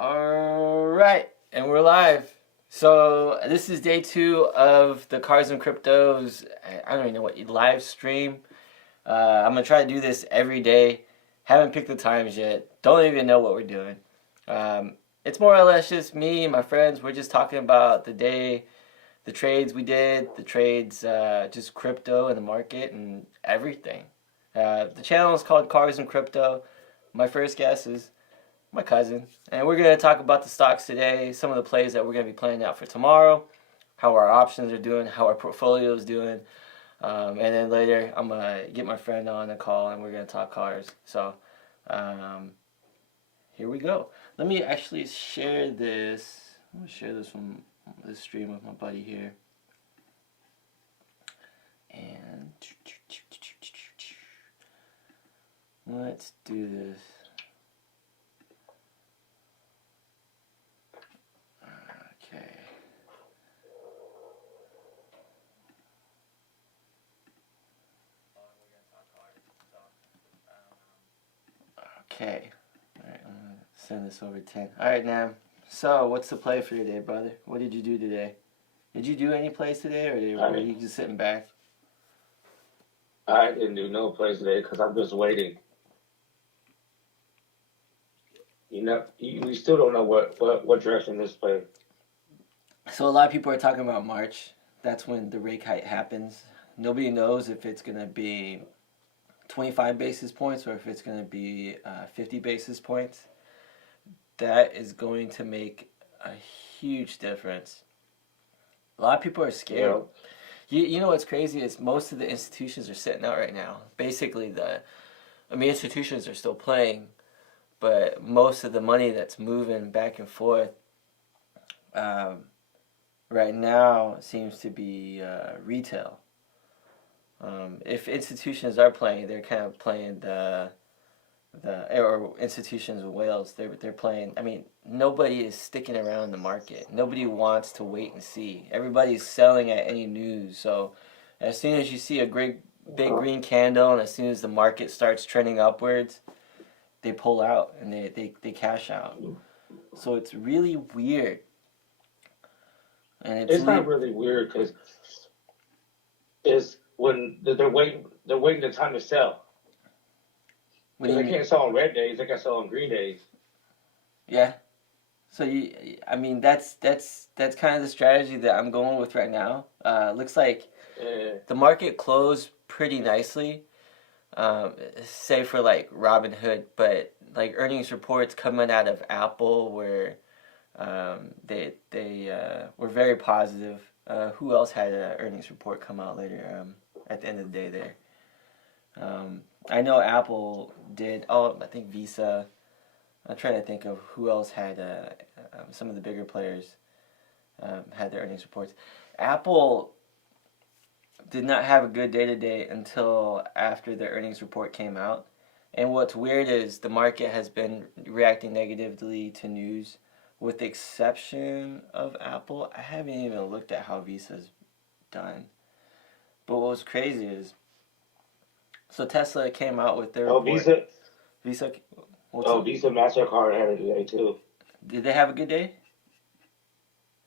All right, and we're live. So this is day 2 of the Cars and Cryptos. I don't even know what live stream. I'm gonna try to do this every day. Haven't picked the times yet. Don't even know what we're doing. It's more or less just me and my friends. We're just talking about the day, the trades we did, the trades, just crypto and the market and everything. The channel is called Cars and Crypto. My first guess is my cousin, and we're going to talk about the stocks today, some of the plays that we're going to be playing out for tomorrow, how our options are doing, how our portfolio is doing, and then later I'm going to get my friend on a call and we're going to talk cars. So here we go. Let me actually share this. I'm going to share this from this stream with my buddy here. And let's do this. Okay. Alright, I'm gonna send this over 10. Alright, Nam. So, what's the play for today, brother? What did you do today? Did you do any plays today, or were you just sitting back? I didn't do no plays today because I'm just waiting. We still don't know what direction this play. So, a lot of people are talking about March. That's when the rate hike happens. Nobody knows if it's going to be 25 basis points or if it's going to be 50 basis points. That is going to make a huge difference. A lot of people are scared. Yeah. You know what's crazy is most of the institutions are sitting out right now. Basically, institutions are still playing, but most of the money that's moving back and forth right now seems to be retail. If institutions are playing, they're kind of playing or institutions of Wales. They're playing. I mean, nobody is sticking around the market. Nobody wants to wait and see. Everybody's selling at any news. So, as soon as you see a great big green candle, and as soon as the market starts trending upwards, they pull out and they cash out. So it's really weird. And it's not really weird because it's when they're waiting the time to sell. Because they can't sell on red days, they can sell on green days. Yeah. So that's kind of the strategy that I'm going with right now. Looks like the market closed pretty nicely, say for like Robinhood, but like earnings reports coming out of Apple were they were very positive. Who else had an earnings report come out later at the end of the day there? I know Apple did. Oh, I think Visa. I'm trying to think of who else had some of the bigger players had their earnings reports. Apple did not have a good day today until after the earnings report came out. And what's weird is the market has been reacting negatively to news, with the exception of Apple. I haven't even looked at how Visa's done. But what was crazy is, so Tesla came out with their report. Visa. Visa. Visa MasterCard had it today too. Did they have a good day?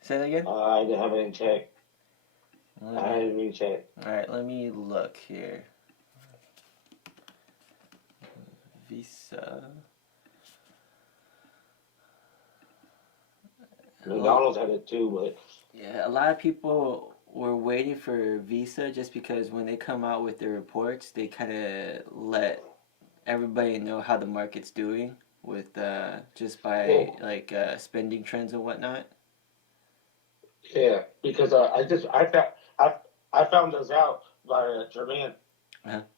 Say that again. I didn't have any check. I didn't even check. All right, let me look here. Visa. McDonald's had it too, but yeah, a lot of people were waiting for Visa just because when they come out with their reports, they kind of let everybody know how the market's doing with just by spending trends and whatnot. Yeah, because I found this out by Jermaine,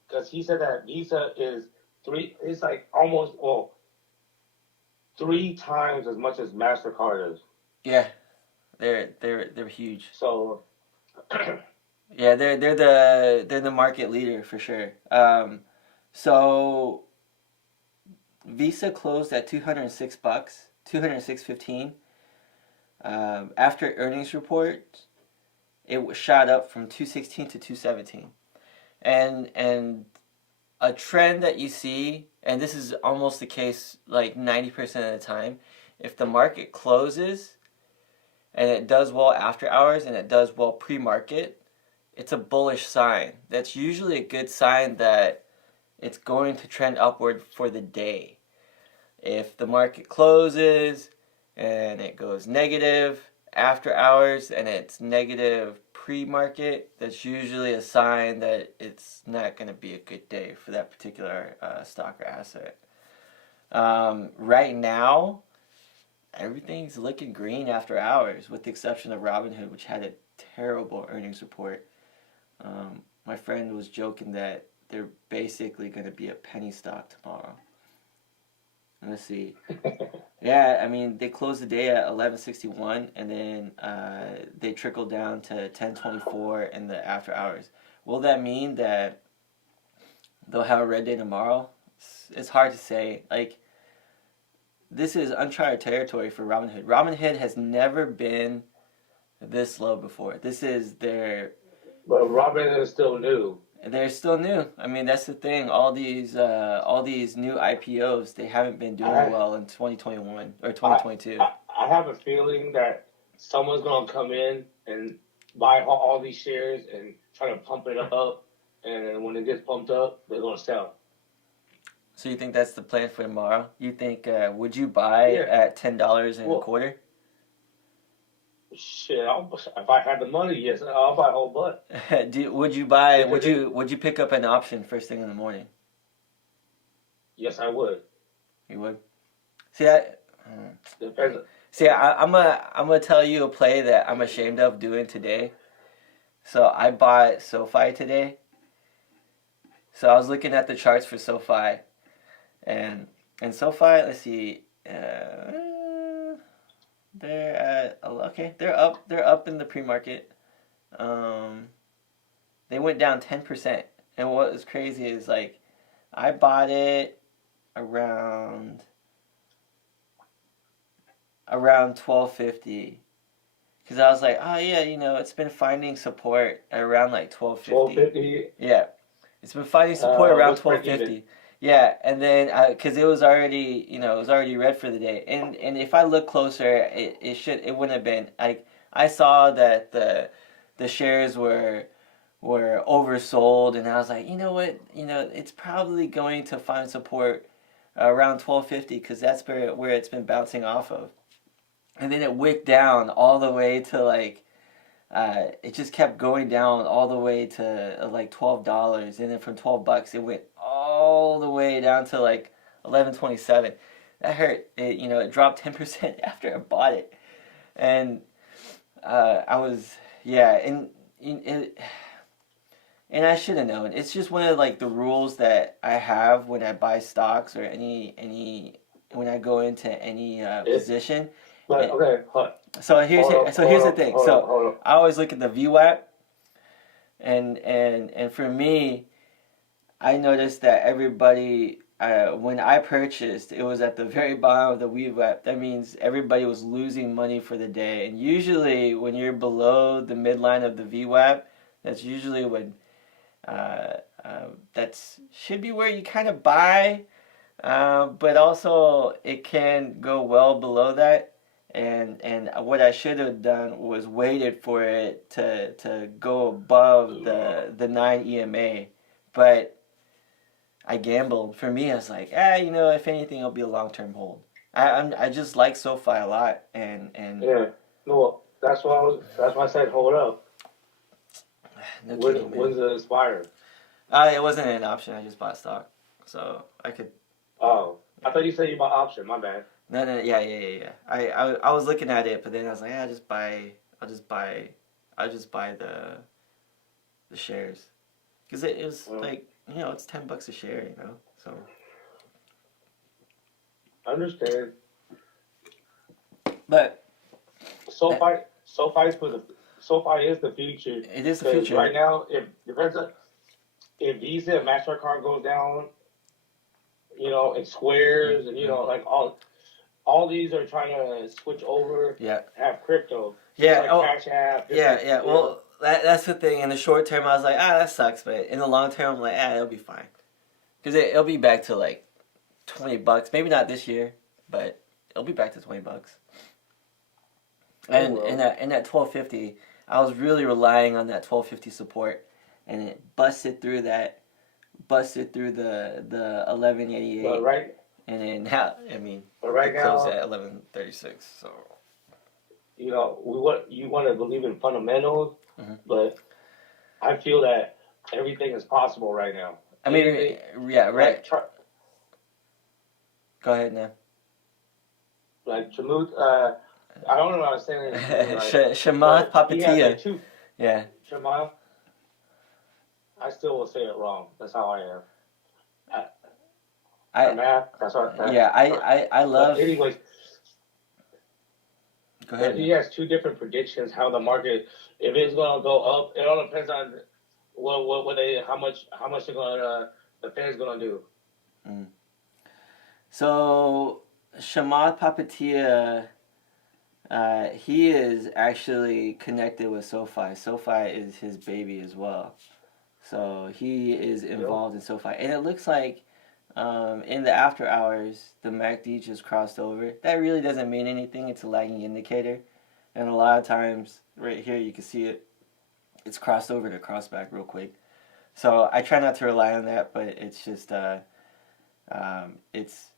because he said that Visa is almost 3 times as much as MasterCard is. Yeah, they're huge. So yeah, they're the market leader for sure. So Visa closed at $206, $206.15. After earnings report, it shot up from 216 to 217, and a trend that you see, and this is almost the case like 90% of the time, if the market closes and it does well after hours and it does well pre-market, it's a bullish sign. That's usually a good sign that it's going to trend upward for the day. If the market closes and it goes negative after hours and it's negative pre-market, that's usually a sign that it's not going to be a good day for that particular stock or asset. Right now, everything's looking green after hours, with the exception of Robinhood, which had a terrible earnings report. My friend was joking that they're basically going to be a penny stock tomorrow. Let's see. Yeah, I mean, they closed the day at 11.61, and then they trickled down to 10.24 in the after hours. Will that mean that they'll have a red day tomorrow? It's hard to say. Like, this is uncharted territory for Robinhood. Robinhood has never been this low before. This is their... But Robinhood is still new. They're still new. I mean, that's the thing. All these new IPOs, they haven't been doing well in 2021 or 2022. I have a feeling that someone's going to come in and buy all these shares and try to pump it up. And when it gets pumped up, they're going to sell. So you think that's the plan for tomorrow? You think, would you buy at $10 and a quarter? Shit, if I had the money, yes, I'll buy a whole bunch. Would you buy? Would you pick up an option first thing in the morning? Yes, I would. You would. See, I'm gonna tell you a play that I'm ashamed of doing today. So I bought SoFi today. So I was looking at the charts for SoFi, and SoFi. Let's see. They're at okay. They're up in the pre-market. They went down 10%, and what was crazy is like, I bought it around 12.50, because I was like, oh yeah, it's been finding support at around like 12.50. 12.50. Yeah, it's been finding support around 12.50. Yeah, and then because it was already red for the day, and if I look closer, it wouldn't have been. I saw that the shares were oversold, and I was like, you know what, it's probably going to find support around 12.50, because that's where it's been bouncing off of, and then it wicked down all the way to like. It just kept going down all the way to like $12, and then from $12 it went all the way down to like $11.27. That hurt. It dropped 10% after I bought it, and I was and I should have known. It's just one of like the rules that I have when I buy stocks or any when I go into any position. But okay. So here's the thing. So I always look at the VWAP, and for me, I noticed that everybody when I purchased, it was at the very bottom of the VWAP. That means everybody was losing money for the day. And usually, when you're below the midline of the VWAP, that's usually when that's should be where you kind of buy, but also it can go well below that. And what I should have done was waited for it to go above the 9 EMA, but I gambled. For me, I was like, if anything, it'll be a long-term hold. I just like SoFi a lot, and yeah, no, that's why I said hold up. No kidding, man. When's it expire? It wasn't an option. I just bought stock, so I could. Oh, I thought you said you bought option. My bad. No, yeah. I was looking at it, but then I was like, I'll just buy the shares, because it was like, it's $10 a share, so. I understand. But SoFi is the future. It is the future. Right now, if Visa and MasterCard goes down, and Squares, and like all these are trying to switch over. Yeah. Have crypto. Yeah. Cash App. Yeah. Well, that's the thing. In the short term, I was like, that sucks. But in the long term, I'm like, it'll be fine. Because it'll be back to like $20. Maybe not this year, but it'll be back to $20. And in that 1250, I was really relying on that 1250 support, and it busted through the 1188. But right. And then now, I mean, but right it closed now, at 1136. So you want to believe in fundamentals, but I feel that everything is possible right now. I mean, yeah, right. Go ahead now. Like Chamath, I don't know how to say it. Chamath Palihapitiya. Yeah. Chamath. I still will say it wrong. That's how I am. That's what. Yeah, I love. But anyways. Go ahead. He has two different predictions how the market, if it's gonna go up. It all depends on how much they're gonna the Fed's gonna do. So Chamath Palihapitiya, he is actually connected with SoFi. SoFi is his baby as well. So he is involved in SoFi, and it looks like in the after hours, the MACD just crossed over. That really doesn't mean anything. It's a lagging indicator. And a lot of times, right here, you can see it. It's crossed over to crossback real quick. So I try not to rely on that, but it's just, it's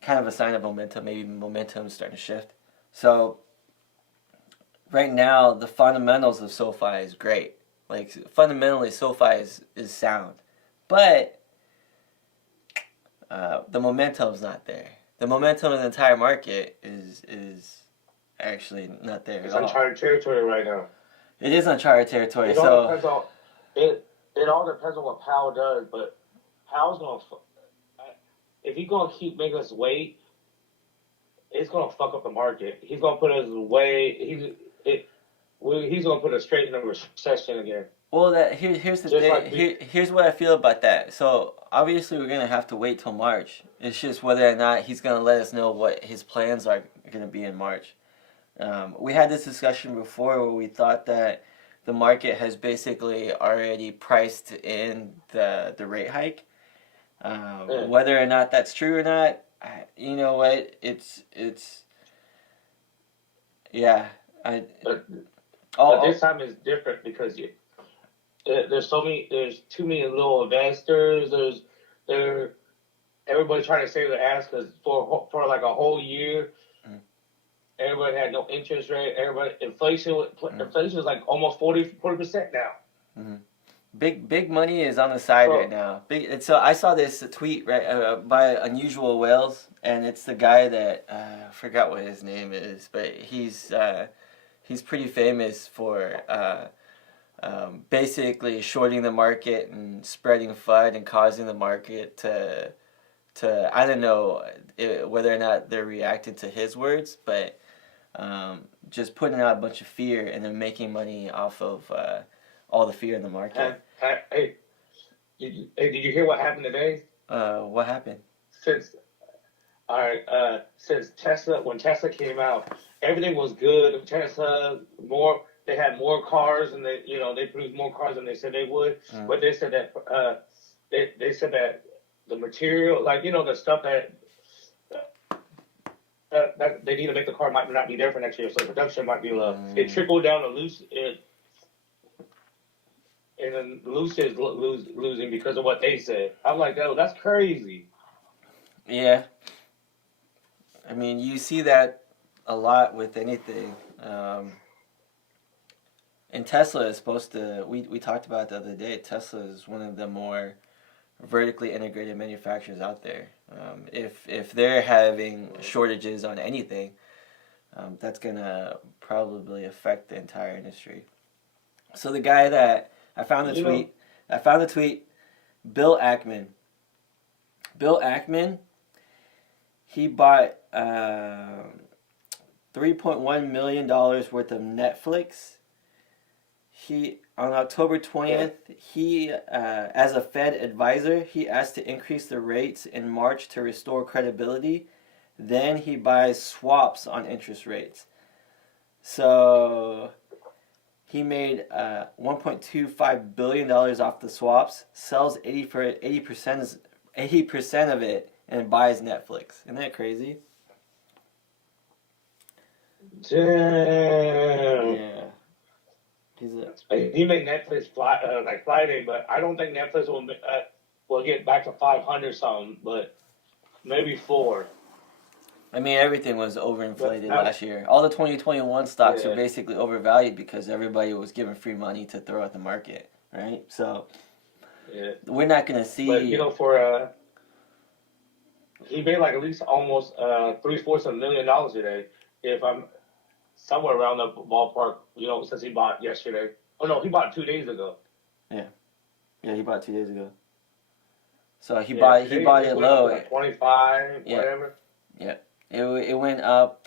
kind of a sign of momentum. Maybe momentum is starting to shift. So right now, the fundamentals of SoFi is great. Like, fundamentally, SoFi is sound. But the momentum's not there. The momentum in the entire market is actually not there it's at all. It's uncharted territory right now. It is uncharted territory. It all depends on what Powell does, but Powell's gonna. If he's gonna keep making us wait, it's gonna fuck up the market. He's gonna put us way. He's gonna put us straight in a recession again. Well, here's the thing. Here's what I feel about that. So obviously we're gonna have to wait till March. It's just whether or not he's gonna let us know what his plans are gonna be in March. We had this discussion before where we thought that the market has basically already priced in the rate hike. Whether or not that's true or not, you know what? It's yeah. But this time is different because there's too many little investors. Everybody trying to save their ass because for like a whole year, everybody had no interest rate. Inflation was like almost 40% now. Big money is on the side right now. So I saw this tweet by Unusual Whales, and it's the guy that I forgot what his name is, but he's pretty famous for basically shorting the market and spreading FUD and causing the market to I don't know whether or not they're reacting to his words, but just putting out a bunch of fear and then making money off of all the fear in the market. Hey, did you hear what happened today? What happened? Since Tesla, when Tesla came out, everything was good. Tesla they had more cars, and they produced more cars than they said they would. But they said that they said that the material, like the stuff that they need to make the car might not be there for next year, so production might be low. It trickled down to and then Lucid is losing because of what they said. I'm like, oh, that's crazy. Yeah. I mean, you see that a lot with anything. And Tesla is supposed to, we talked about it the other day, Tesla is one of the more vertically integrated manufacturers out there. If they're having shortages on anything, that's going to probably affect the entire industry. So the guy that, I found the tweet, Bill Ackman. Bill Ackman, he bought $3.1 million worth of Netflix. On October 20th, he, as a Fed advisor, he asked to increase the rates in March to restore credibility. Then he buys swaps on interest rates. So he made $1.25 billion off the swaps, sells 80% of it and buys Netflix. Isn't that crazy? Damn. Yeah. He made Netflix like Friday, but I don't think Netflix will get back to 500 something, but maybe 4. I mean, everything was overinflated last year. All the 2021 stocks are basically overvalued because everybody was given free money to throw at the market, right? So we're not going to see. But he made like at least almost $750,000 today. If I'm somewhere around the ballpark, since he bought yesterday. Oh no, he bought 2 days ago. Yeah, he bought 2 days ago. So he bought it low. Like 25, whatever. Yeah, it went up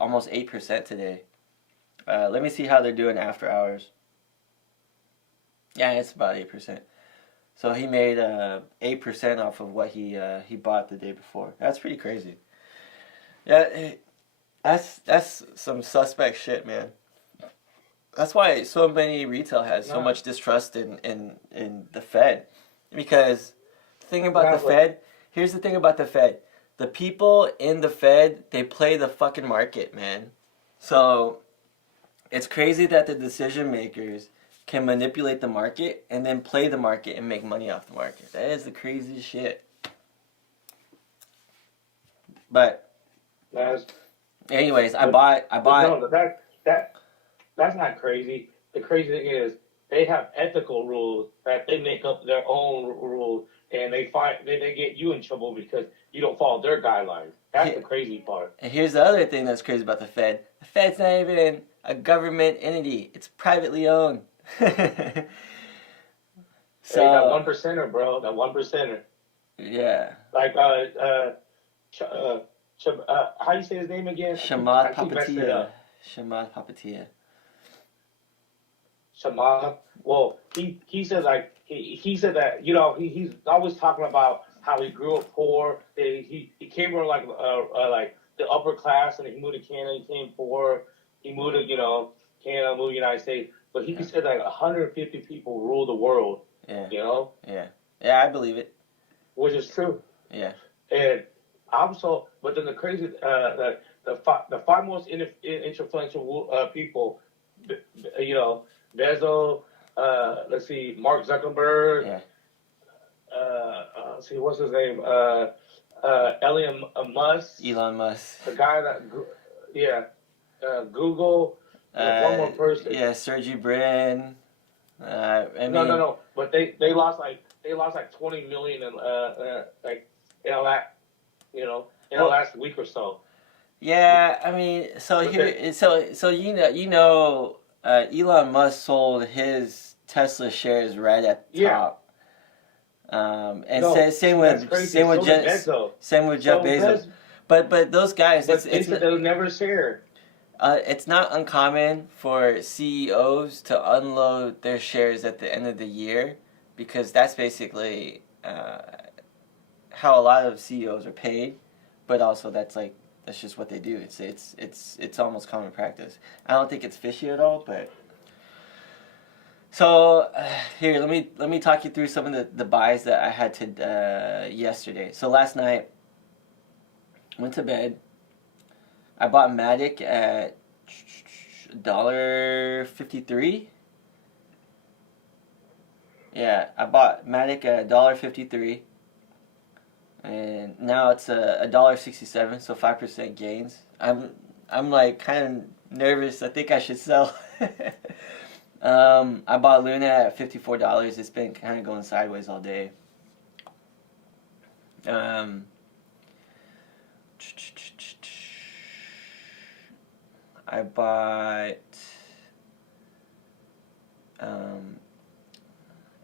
almost 8% today. Let me see how they're doing after hours. Yeah, it's about 8%. So he made 8% off of what he bought the day before. That's pretty crazy. Yeah, that's some suspect shit, man. That's why so many retail has so much distrust in the Fed, because the thing about the Fed. Here's the thing about the Fed. The people in the Fed, they play the fucking market, man. So it's crazy that the decision makers can manipulate the market and then play the market and make money off the market. That is the craziest shit. But anyways, I bought. No, that's not crazy. The crazy thing is they have ethical rules that they make up their own rules, and they get you in trouble because you don't follow their guidelines. That's the crazy part. And here's the other thing that's crazy about the Fed. The Fed's not even a government entity. It's privately owned. So that 1%er, bro. That 1%er. Yeah. Like how you say his name again? Shamad Papatia. Shamad. Well, he said like he said that he's always talking about how he grew up poor. He came from like the upper class, and he moved to Canada. He came poor. He moved to Canada, moved to the United States. But he said like 150 people rule the world. Yeah. Yeah, I believe it. Which is true. Yeah. And but then the crazy the 5 most influential people, Bezos, let's see, Mark Zuckerberg. Yeah. Let's see, what's his name? Elon Musk. The guy that, Google. One more person. Yeah, Sergey Brin. No. But they lost like 20 million in the last week or so. Yeah, I mean, Elon Musk sold his Tesla shares right at the top. Same with Jeff Bezos. But those guys, they'll never share. It's not uncommon for CEOs to unload their shares at the end of the year, because that's basically how a lot of CEOs are paid. But also that's just what they do. It's almost common practice. I don't think it's fishy at all, but so here let me talk you through some of the buys that I had to yesterday. So last night, went to bed. I bought Matic at $1.53. Yeah, I bought Matic at $1.53. And now it's $1.67, so 5% gains. I'm like kind of nervous. I think I should sell. I bought Luna at $54. It's been kind of going sideways all day. I bought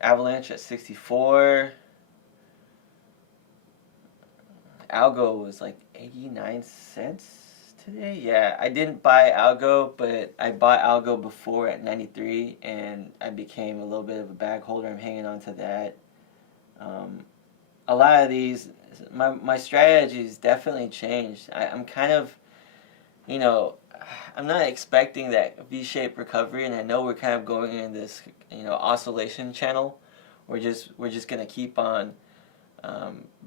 Avalanche at 64. Algo was like 89 cents today. Yeah, I didn't buy Algo, but I bought Algo before at 93, and I became a little bit of a bag holder. I'm hanging on to that. A lot of these, my strategies definitely changed. I'm kind of, I'm not expecting that V-shaped recovery, and I know we're kind of going in this, oscillation channel. We're just gonna keep on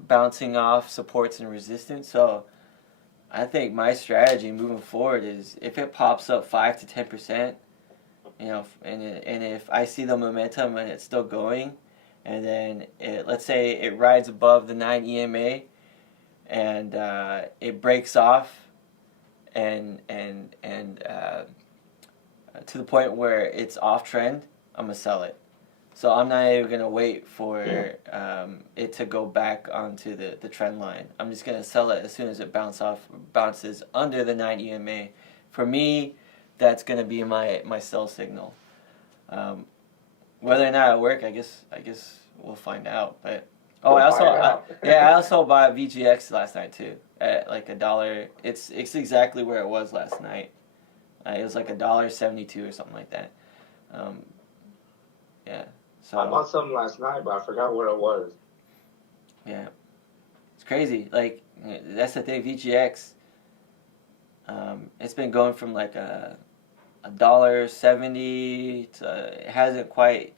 bouncing off supports and resistance. So I think my strategy moving forward is if it pops up 5 to 10%, you know, and if I see the momentum and it's still going, and then let's say it rides above the 9 EMA, and it breaks off, and to the point where it's off trend, I'm gonna sell it. So I'm not even gonna wait for it to go back onto the trend line. I'm just gonna sell it as soon as it bounces under the 9 EMA. For me, that's gonna be my sell signal. Whether or not it work, I guess we'll find out. But I also bought VGX last night too at like $1. It's exactly where it was last night. It was like $1.72 or something like that. Yeah. So I bought something last night, but I forgot what it was. Yeah, it's crazy. Like that's the thing. VGX. It's been going from like $1.70 to it hasn't quite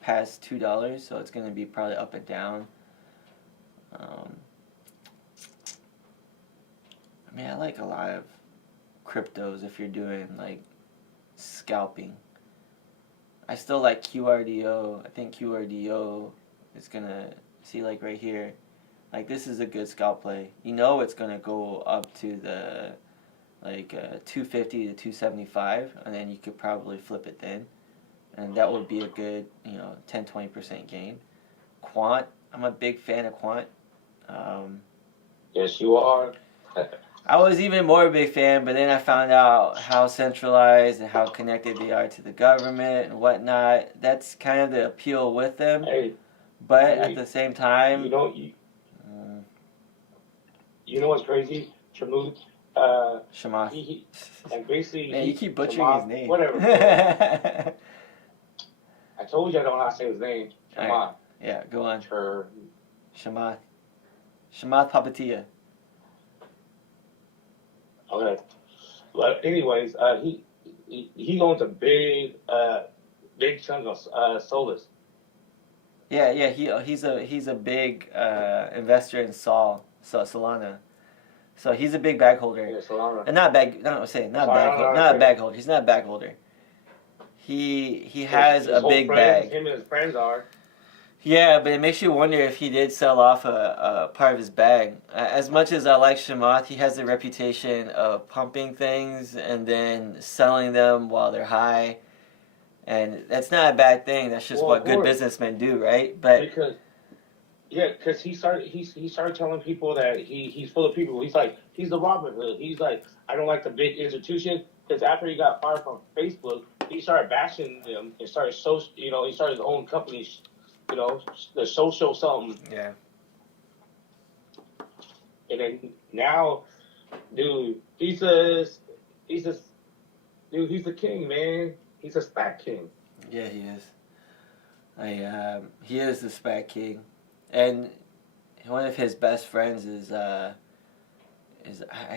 passed $2, so it's gonna be probably up and down. I mean, I like a lot of cryptos if you're doing like scalping. I still like QRDO. I think QRDO is gonna see like right here. Like this is a good scalp play. You know it's gonna go up to the like 250 to 275, and then you could probably flip it then, and that would be a good 10-20% gain. Quant. I'm a big fan of Quant. Yes, you are. I was even more a big fan, but then I found out how centralized and how connected they are to the government and whatnot. That's kind of the appeal with them. But at the same time... You know what's crazy? Shamath. And basically... Man, you keep butchering his name. Whatever. I told you I don't know how to say his name. Shamath. Right. Yeah, go on. Shamath Papatia. Okay, but anyways, he owns a big chunk of Solus. Yeah, he's a big investor in Solana. So he's a big bag holder. Yeah, Solana. And not a bag holder. He's not a bag holder. He has a big bag. Him and his friends are. Yeah, but it makes you wonder if he did sell off a part of his bag. As much as I like Shamath, he has the reputation of pumping things and then selling them while they're high. And that's not a bad thing. That's just what good businessmen do, right? But because he started telling people that he's full of people. He's the Robin Hood. He's like, I don't like the big institutions. Because after he got fired from Facebook, he started bashing them and started he started his own company. The social something. Yeah. And then now, dude, he's the king, man. He's a SPAC king. Yeah, he is. He is the SPAC king, and one of his best friends is I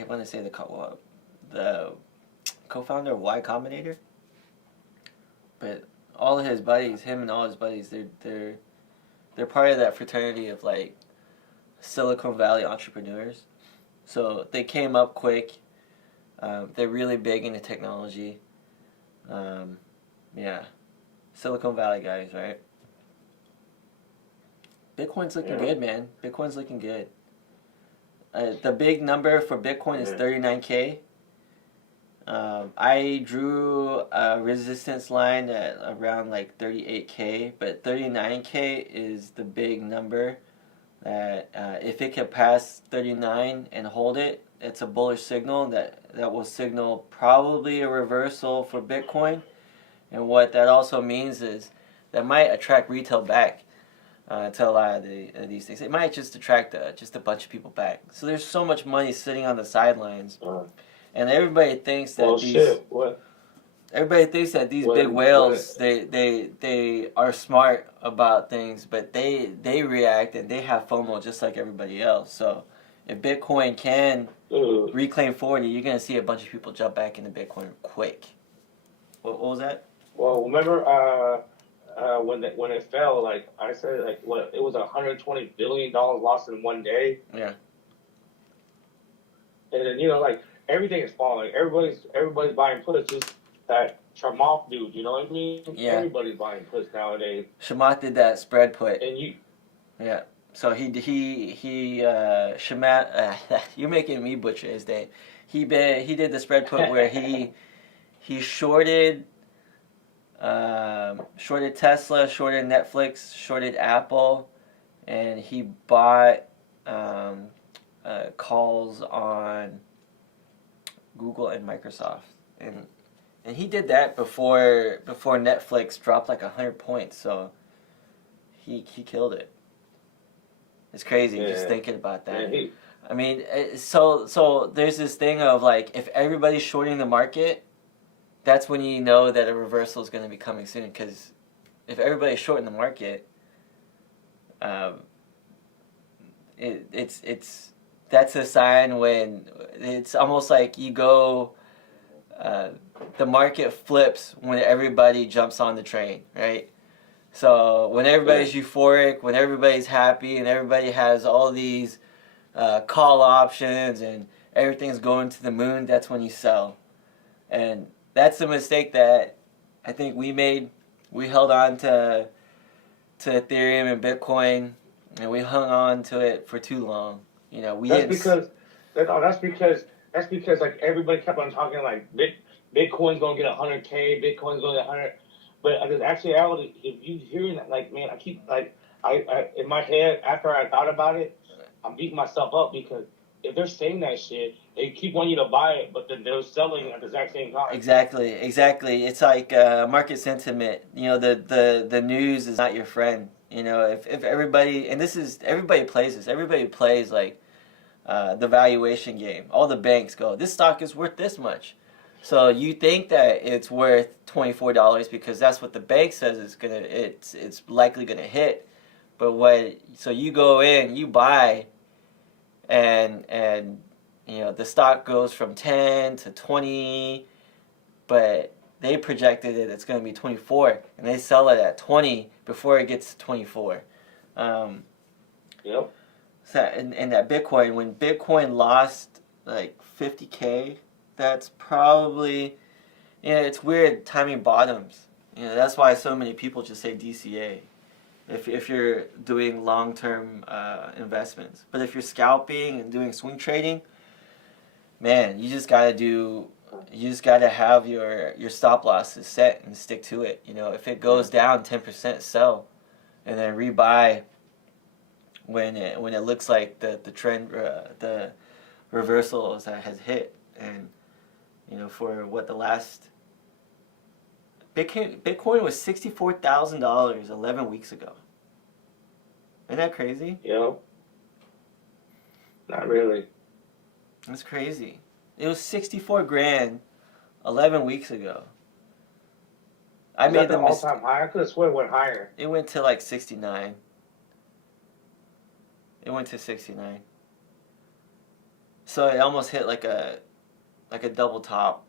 want to say the co-founder of Y Combinator, but all of his buddies, him and all his buddies, they're part of that fraternity of like Silicon Valley entrepreneurs. So they came up quick. They're really big into technology. Yeah, Silicon Valley guys, right? Bitcoin's looking good, man. Bitcoin's looking good. The big number for Bitcoin is 39K. I drew a resistance line at around like 38K, but 39K is the big number that if it can pass 39 and hold it, it's a bullish signal that will signal probably a reversal for Bitcoin. And what that also means is that might attract retail back to a lot of these things. It might just attract just a bunch of people back. So there's so much money sitting on the sidelines. And everybody thinks that these big whales they are smart about things, but they react and they have FOMO just like everybody else. So if Bitcoin can reclaim 40, you're gonna see a bunch of people jump back into Bitcoin quick. What was that? Well, remember when it fell, like I said, like what it was $120 billion lost in one day. Yeah. And then like everything is falling. Everybody's buying puts. Just that Charmoff dude, you know what I mean? Yeah. Everybody's buying puts nowadays. Shamat did that spread put. And you. Yeah. So Shamat. You're making me butcher his name. He did the spread put where he shorted. Shorted Tesla, shorted Netflix, shorted Apple, and he bought calls on Google and Microsoft, and he did that before Netflix dropped like 100 points. So he killed it. It's crazy just thinking about that. Yeah, I mean, so there's this thing of like if everybody's shorting the market, that's when you know that a reversal is going to be coming soon. Because if everybody's shorting the market, that's a sign when it's almost like you go. The market flips when everybody jumps on the train, right? So when everybody's euphoric, when everybody's happy, and everybody has all these call options and everything's going to the moon, that's when you sell. And that's the mistake that I think we made. We held on to Ethereum and Bitcoin, and we hung on to it for too long. That's because like everybody kept on talking like Bitcoin's gonna get 100K, Bitcoin's gonna get 100. But in actuality, if you hearing that, like man, I keep like I in my head after I thought about it, I'm beating myself up because if they're saying that shit, they keep wanting you to buy it, but then they're selling at the exact same time. Exactly. It's like market sentiment. The news is not your friend. If everybody, and this is, everybody plays this. Everybody plays like the valuation game. All the banks go, this stock is worth this much. So you think that it's worth $24 because that's what the bank says it's likely gonna hit. But so you go in, you buy, and the stock goes from 10 to 20, but they projected it's going to be 24, and they sell it at 20 before it gets to 24. Yep. So and that Bitcoin, when Bitcoin lost like 50K, that's probably, it's weird timing bottoms. That's why so many people just say DCA. If you're doing long-term investments. But if you're scalping and doing swing trading, man, you just gotta have your stop losses set and stick to it. If it goes down 10%, sell, and then rebuy when it looks like the trend, the reversal has hit. And for what the last Bitcoin was $64,000 11 weeks ago. Isn't that crazy? Yep. Not really. That's crazy. It was 64 grand 11 weeks ago. I made the all-time high. I could have sworn it went higher. It went to like 69. It went to 69. So it almost hit like a double top.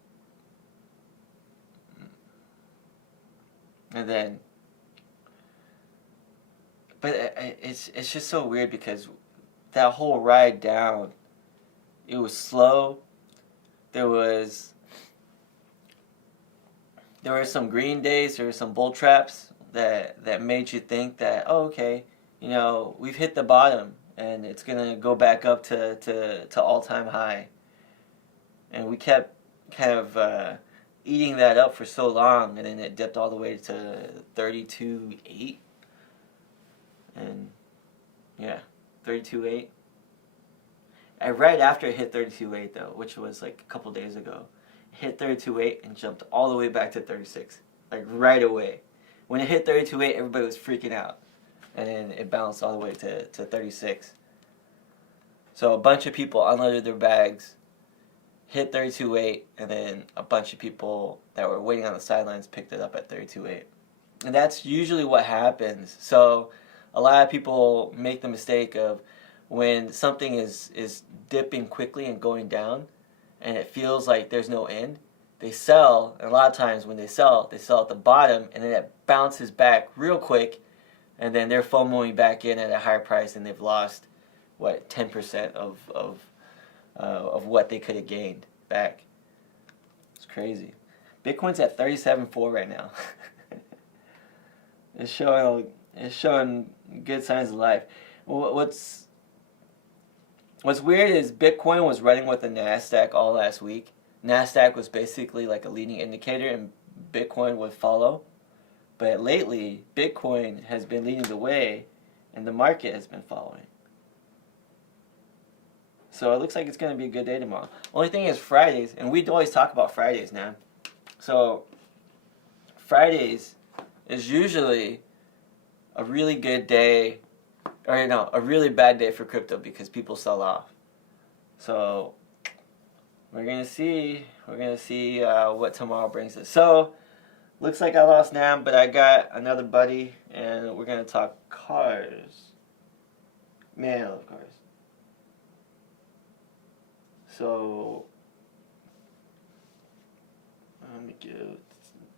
And then, but it's just so weird because that whole ride down, it was slow. There were some green days. There were some bull traps that made you think that, oh, okay, we've hit the bottom and it's gonna go back up to all-time high. And we kept kind of eating that up for so long, and then it dipped all the way to 32.8. And yeah, 32.8. And right after it hit 32.8 though, which was like a couple days ago, it hit 32.8 and jumped all the way back to 36, like right away. When it hit 32.8, everybody was freaking out, and then it bounced all the way to 36. So a bunch of people unloaded their bags, hit 32.8, and then a bunch of people that were waiting on the sidelines picked it up at 32.8. And that's usually what happens. So a lot of people make the mistake of when something is dipping quickly and going down, and it feels like there's no end, they sell, and a lot of times when they sell at the bottom, and then it bounces back real quick, and then they're FOMOing back in at a higher price, and they've lost, 10% of what they could have gained back. It's crazy. Bitcoin's at 37.4 right now. It's showing good signs of life. What's weird is Bitcoin was running with the Nasdaq all last week. Nasdaq was basically like a leading indicator, and Bitcoin would follow. But lately, Bitcoin has been leading the way, and the market has been following. So it looks like it's going to be a good day tomorrow. Only thing is Fridays, and we always talk about Fridays now. So Fridays is usually a really good day, or no, a really bad day for crypto because people sell off. So we're gonna see what tomorrow brings us. So looks like I lost Nam, but I got another buddy, and we're gonna talk cars. Man, I love cars. So let me give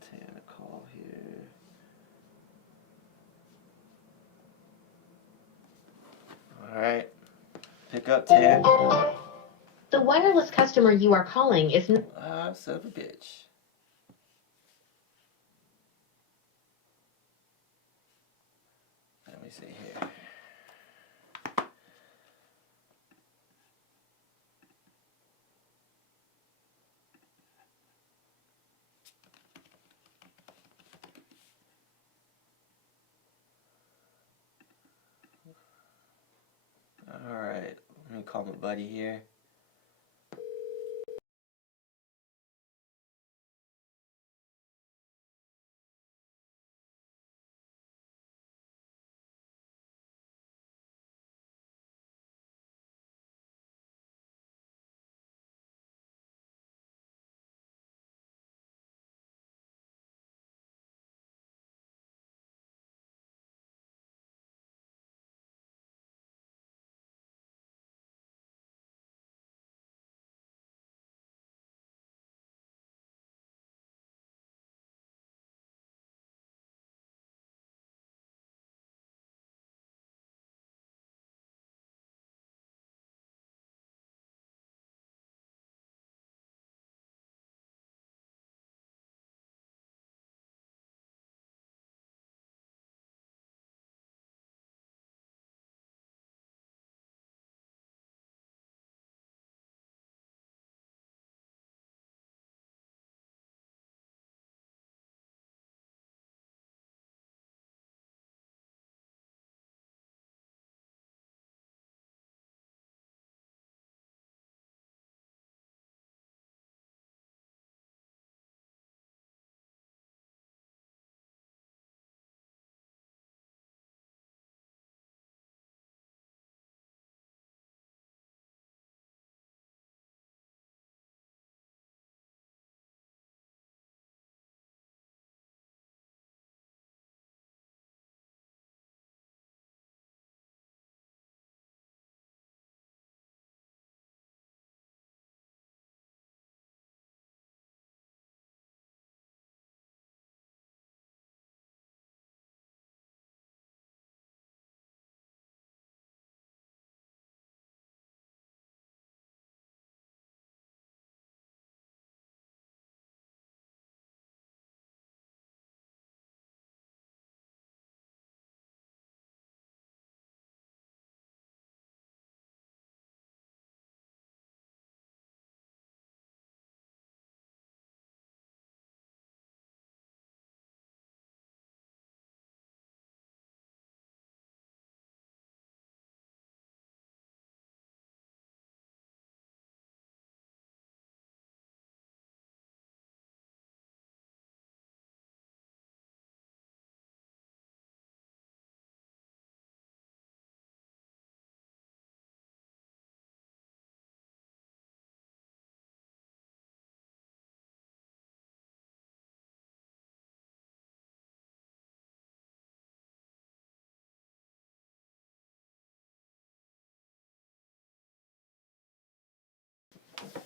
Tan a call here. All right, pick up Tan. The wireless customer you are calling is... Son of a bitch. Let me see here. Alright, let me call my buddy here.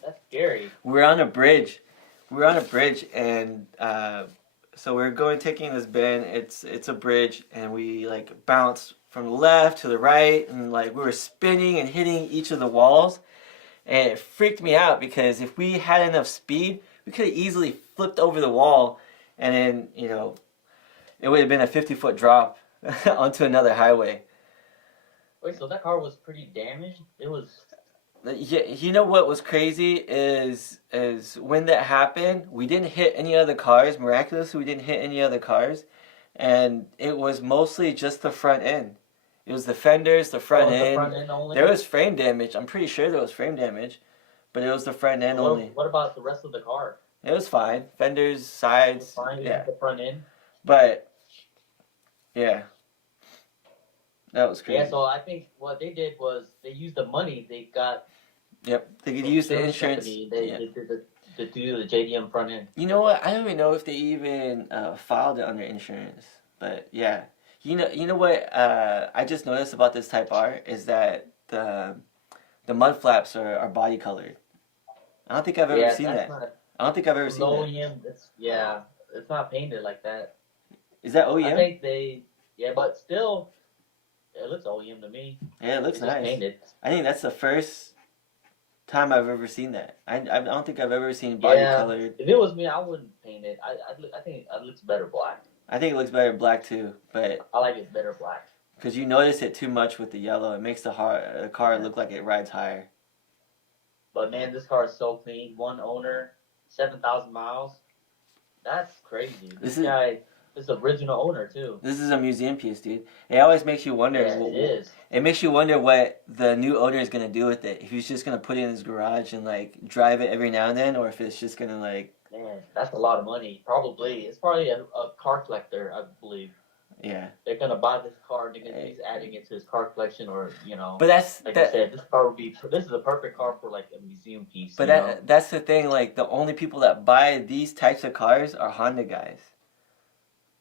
That's scary. We're on a bridge. we were on a bridge, and so we're taking this bend. It's a bridge, and we like bounced from the left to the right, and like we were spinning and hitting each of the walls, and it freaked me out because if we had enough speed, we could have easily flipped over the wall, and then it would have been a 50-foot drop onto another highway. Wait, so that car was pretty damaged? It was. Yeah, you know what was crazy is when that happened, we didn't hit any other cars. Miraculously, we didn't hit any other cars, and it was mostly just the front end. It was the fenders, the front end. The front end only? There was frame damage. I'm pretty sure there was frame damage, but it was the front end only. What about the rest of the car? It was fine. Fenders, sides, Fine, yeah. The front end. But yeah, that was crazy. Yeah, so I think what they did was they used the money they got. Yep, they could use the insurance. They did do the JDM front end. You know what? I don't even know if they even filed it under insurance. But yeah, you know what? I just noticed about this Type R is that the mud flaps are body colored. I don't think I've ever seen that. I don't think I've ever seen that. OEM, it's not painted like that. Is that OEM? I think but still, it looks OEM to me. Yeah, it looks nice. Painted. I think that's the first time I've ever seen that. I don't think I've ever seen body colored. If it was me, I wouldn't paint it. I think it looks better black. I think it looks better black too, but I like it better black. Because you notice it too much with the yellow. It makes the car look like it rides higher. But man, this car is so clean. One owner, 7,000 miles. That's crazy. This guy is the original owner too. This is a museum piece, dude. It always makes you wonder. Yeah, it is. It makes you wonder what the new owner is gonna do with it. If he's just gonna put it in his garage and like drive it every now and then, or if it's just gonna like. Man, that's a lot of money. Probably it's probably a car collector, I believe. Yeah. They're gonna buy this car and he's adding it to his car collection, or But that's like I said, this is a perfect car for like a museum piece. But that's the thing. Like the only people that buy these types of cars are Honda guys.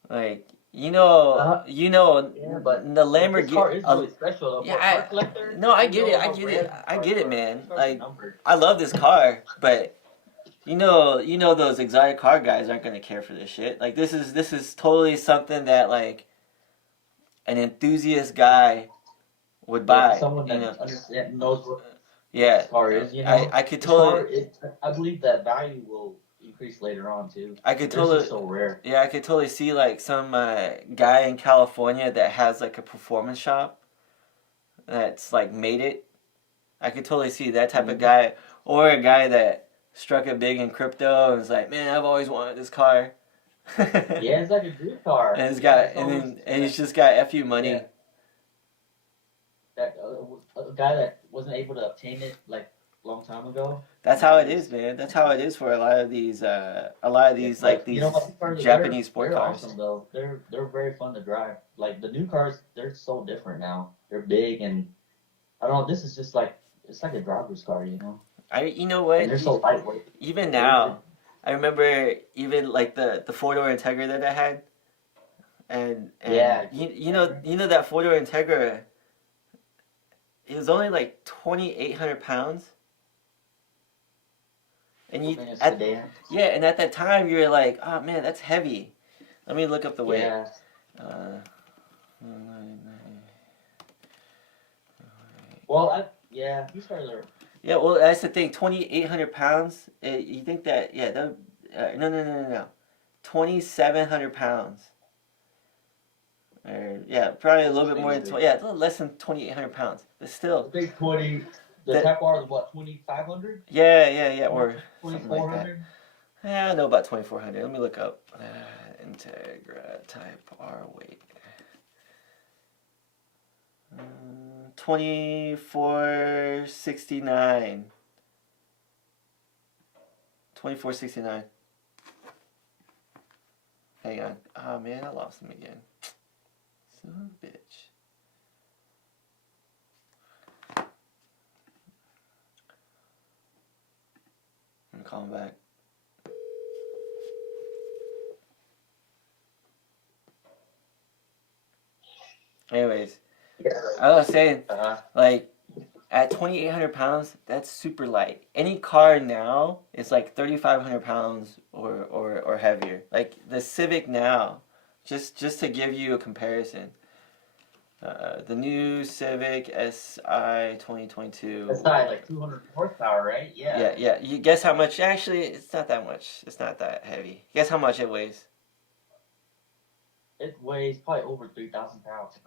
Like yeah, but the Lamborghini. This car is really special. Though. Yeah, car collector, I get it, man. Like I love this car, but. You know those exotic car guys aren't gonna care for this shit. Like this is totally something that like an enthusiast guy would buy. Someone that knows what this car is. I could totally. I believe that value will increase later on too. I could totally. It's so rare. Yeah, I could totally see like some guy in California that has like a performance shop that's like made it. I could totally see that type of guy, or a guy that struck it big in crypto and was like, man, I've always wanted this car. Yeah, it's like a good car. And he's just got FU money. Yeah. That a guy that wasn't able to obtain it like a long time ago. That's how it is, man. That's how it is for a lot of these Japanese sport cars. Awesome though. They're very fun to drive. Like the new cars, they're so different now. They're big and I don't know. This is just like it's like a driver's car, you know. You know what? And they're so lightweight. Even now, I remember even like the 4-door Integra that I had, and yeah, you know that 4-door Integra. It was only like 2,800 pounds, and and at that time you were like, oh man, that's heavy. Let me look up the weight. Yeah. Well, you started. Yeah, well, that's the thing. 2,800 pounds. You think that? Yeah, no. 2,700 pounds. Or yeah, probably a little bit more than 20. Yeah, a little less than 2,800 pounds, but still. I think 20. The Type R is what 2,500. Yeah, or 2,400. Like I know about 2,400. Let me look up Integra Type R weight. 2469. 2469. Hang on. Oh man, I lost him again. Son of a bitch. I'm gonna call him back. Anyways, I was saying, like, at 2,800 pounds, that's super light. Any car now is like 3,500 pounds or heavier. Like the Civic now, just to give you a comparison. The new Civic SI 2022. SI, like 200 horsepower, right? Yeah. Yeah. You guess how much? Actually, it's not that much. It's not that heavy. Guess how much it weighs? It weighs probably over 3,000 pounds.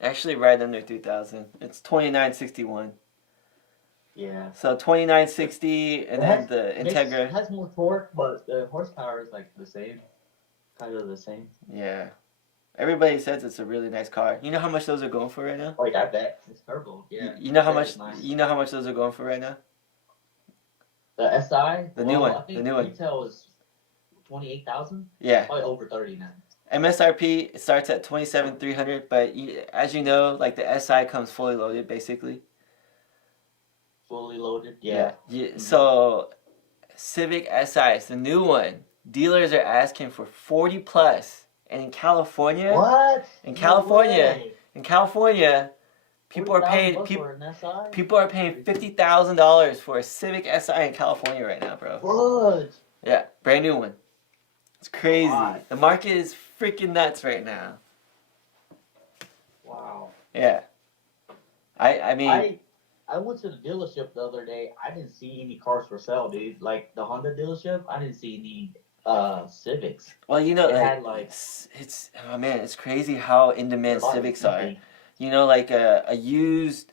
Actually, right under 2,000. It's 2,961. Yeah. So 2,960, and then the Integra. It has more torque, but the horsepower is like the same. Kind of the same. Yeah. Everybody says it's a really nice car. You know how much those are going for right now? Like, I bet. It's turbo, yeah. You know how much? Nice. You know how much those are going for right now? The SI? The new one. I think The new one. retail is 28,000? Yeah. Probably over 30 now. MSRP starts at 27,300, but as you know, like the SI comes fully loaded, basically. Fully loaded? Yeah. Mm-hmm. So, Civic SI, it's the new one. Dealers are asking for 40 plus, and in California, What? In California, people are paying $50,000 for a Civic SI in California right now, bro. What? Yeah, brand new one. It's crazy. God. The market is freaking nuts right now. Wow. Yeah. I mean, I went to the dealership the other day. I didn't see any cars for sale, dude. Like the Honda dealership, I didn't see any Civics. well, you know, It like, had like it's oh man, it's crazy how in demand Civics are. You know, like a used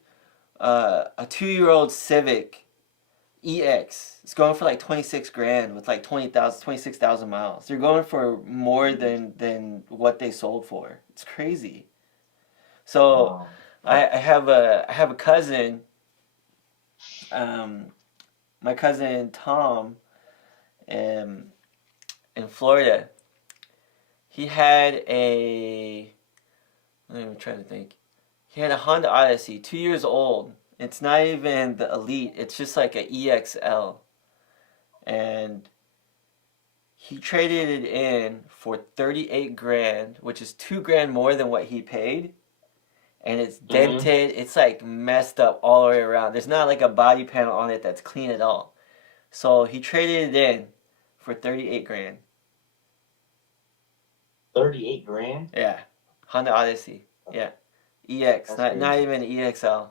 a 2-year-old Civic EX. It's going for like 26 grand with like 26,000 miles. They're going for more than what they sold for. It's crazy. So wow. I have a cousin. My cousin Tom, in Florida. He had a. I'm trying to think. He had a Honda Odyssey, 2 years old. It's not even the Elite. It's just like an EXL, and he traded it in for 38 grand, which is 2 grand more than what he paid. And it's dented. It's like messed up all the way around. There's not like a body panel on it that's clean at all. So he traded it in for 38 grand. 38 grand? Yeah. Honda Odyssey. Yeah. EX. Not even an EXL.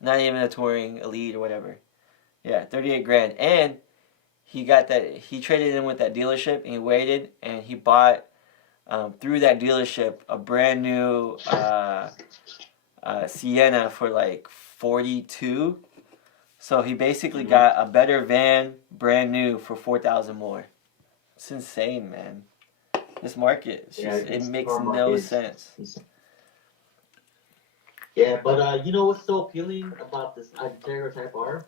Not even a Touring Elite or whatever. Yeah, 38 grand. And he got that. He traded in with that dealership and he waited and he bought through that dealership a brand new Sienna for like 42. So he basically got a better van, brand new, for 4,000 more. It's insane, man. This market, it makes no sense. Yeah, but you know what's so appealing about this Integra Type R?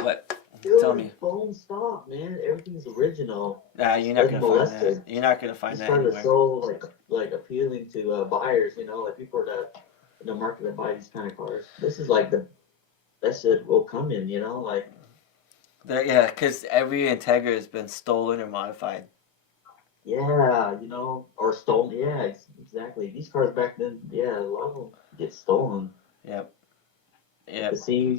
What? Dude, Tell me. Bone stock, man. Everything's original. Nah, you're not gonna find that. You're not gonna find that anywhere. It's so like appealing to buyers, you know, like people that in the market that buy these kind of cars. This is like that shit will come in, you know, like. Yeah, because every Integra has been stolen or modified. Yeah, you know, or stolen. Yeah, exactly. These cars back then, yeah, a lot of them get stolen. Yep. To see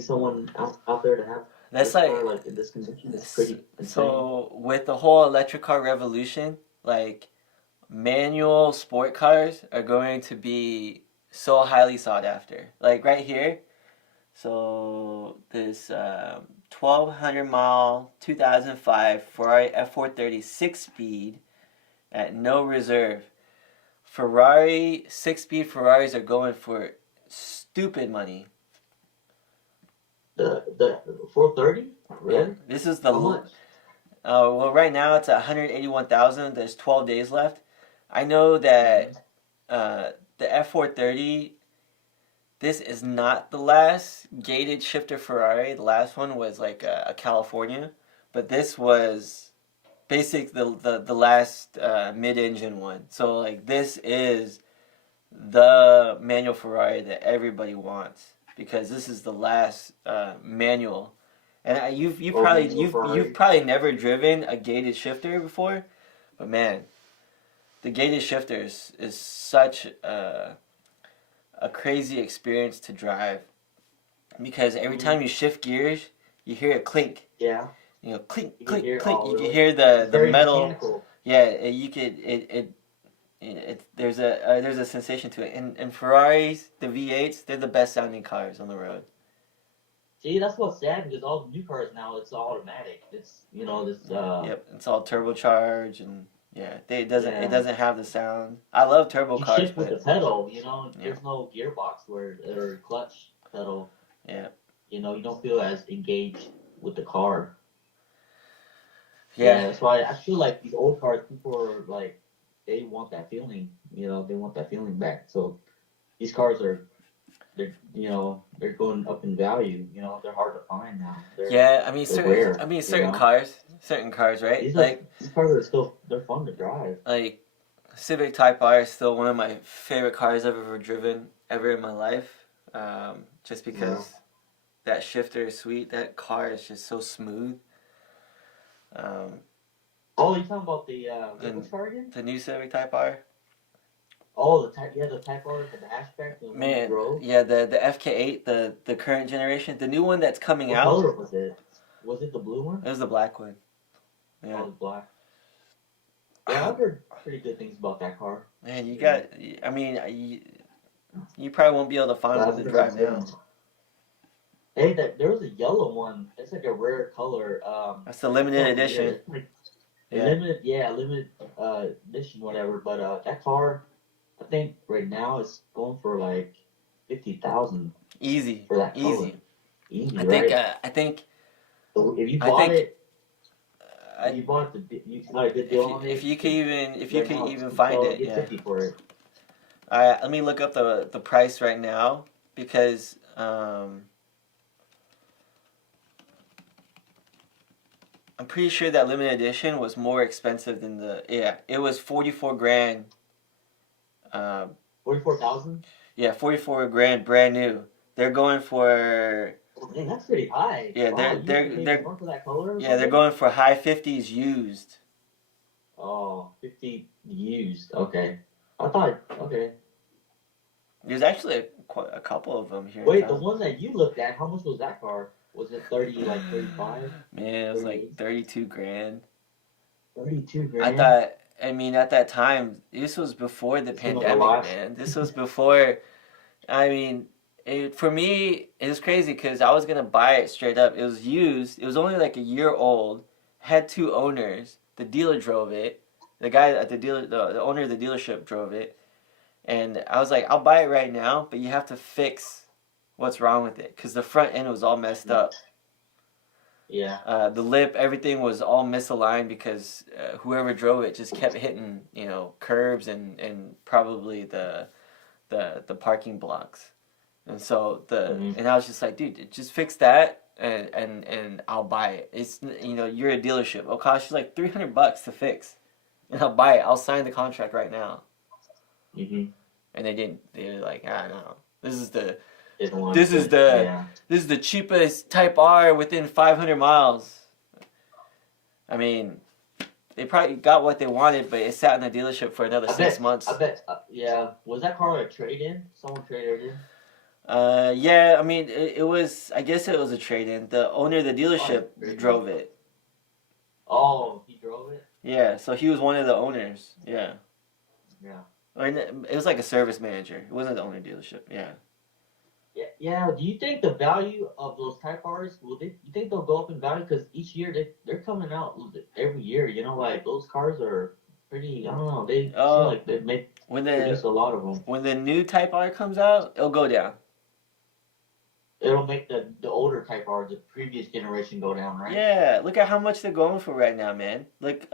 someone out there to have that's this car, like in this condition is pretty insane. So with the whole electric car revolution, like manual sport cars are going to be so highly sought after. Like right here, so this 1,200 mile 2005 Ferrari F430 6-speed at no reserve. Ferrari 6-speed Ferraris are going for stupid money. The 430? Really? Yeah, this is the how much? Well, right now it's 181,000. There's 12 days left. I know that the F430. This is not the last gated shifter Ferrari. The last one was like a California, but this was the last mid-engine one. So like this is the manual Ferrari that everybody wants because this is the last manual. And you've probably never driven a gated shifter before, but man, the gated shifter is such a crazy experience to drive. because every time you shift gears, you hear a clink. Yeah. You know, clink, You clink, can hear, clink. oh, You can really? hear It's the very metal. mechanical. Yeah, you could there's a sensation to it. And Ferraris, the V8s, they're the best sounding cars on the road. See, that's what's sad because all the new cars now it's automatic. It's this. Yep, it's all turbocharged and yeah, it Yeah. doesn't have the sound. I love turbo You cars, shift with but the pedal. yeah. There's no gearbox or clutch pedal. Yeah. You don't feel as engaged with the car. Yeah. That's why I feel like these old cars, people are like, they want that feeling. They want that feeling back. So these cars they're going up in value. They're hard to find now. Yeah, I mean certain cars, right? These cars they're fun to drive. Like Civic Type R is still one of my favorite cars I've ever driven ever in my life. Just because that shifter is sweet. That car is just so smooth. You talking about which car again? The new Civic Type R. Oh, the Type R with the hatchback. Man, yeah, the FK8, the current generation, the new one that's coming out. What color was it? Was it the blue one? It was the black one. Yeah. Oh, it was black. Yeah, I've heard pretty good things about that car. Man, you probably won't be able to find one to drive now. Hey, there was a yellow one. It's like a rare color. That's the limited edition. Limited edition, whatever. But that car, I think right now it's going for like 50,000. Easy. For that color. Easy. I think. So if you bought it. You got a good deal on it. If you can even find it, yeah. 50 for it. All right, let me look up the price right now because I'm pretty sure that limited edition was more expensive than it was 44 grand. 44,000? Yeah, 44 grand brand new. They're going for. Dang, that's pretty high. Yeah, wow, they're for that color they're going for high 50s used. Oh, 50 used. Okay. I thought, okay. There's actually a couple of them here. Wait, the one that you looked at, how much was that car? Was it 35? Man, it was like 32 grand. 32 grand? I mean, at that time, this was before the pandemic, man. This was before, for me, it was crazy because I was going to buy it straight up. It was used. It was only like a year old. Had 2 owners. The dealer drove it. The guy at the owner of the dealership drove it. And I was like, I'll buy it right now, but you have to fix what's wrong with it. Because the front end was all messed up. Yeah. The lip, everything was all misaligned because whoever drove it just kept hitting, curbs and probably the parking blocks. And so and I was just like, dude, just fix that and I'll buy it. It's you're a dealership. It'll cost you like $300 to fix, and I'll buy it. I'll sign the contract right now. Mm-hmm. And they didn't. They were like, no, this is the cheapest Type R within 500 miles. I mean, they probably got what they wanted, but it sat in the dealership for another 6 months. I bet. Yeah. Was that car a trade-in? Someone traded it in? Yeah, I mean, it was, I guess it was a trade-in. The owner of the dealership drove it. Oh, he drove it? Yeah, so he was one of the owners. Yeah. Yeah. It was like a service manager. It wasn't the owner of the dealership. Yeah. Yeah. Do you think the value of those Type R's, you think they'll go up in value? Because each year they're coming out every year. Like those cars are pretty, I don't know, they seem like they produce a lot of them. When the new Type R comes out, it'll go down. It'll make the older Type R, the previous generation, go down, right? Yeah, look at how much they're going for right now, man. Like,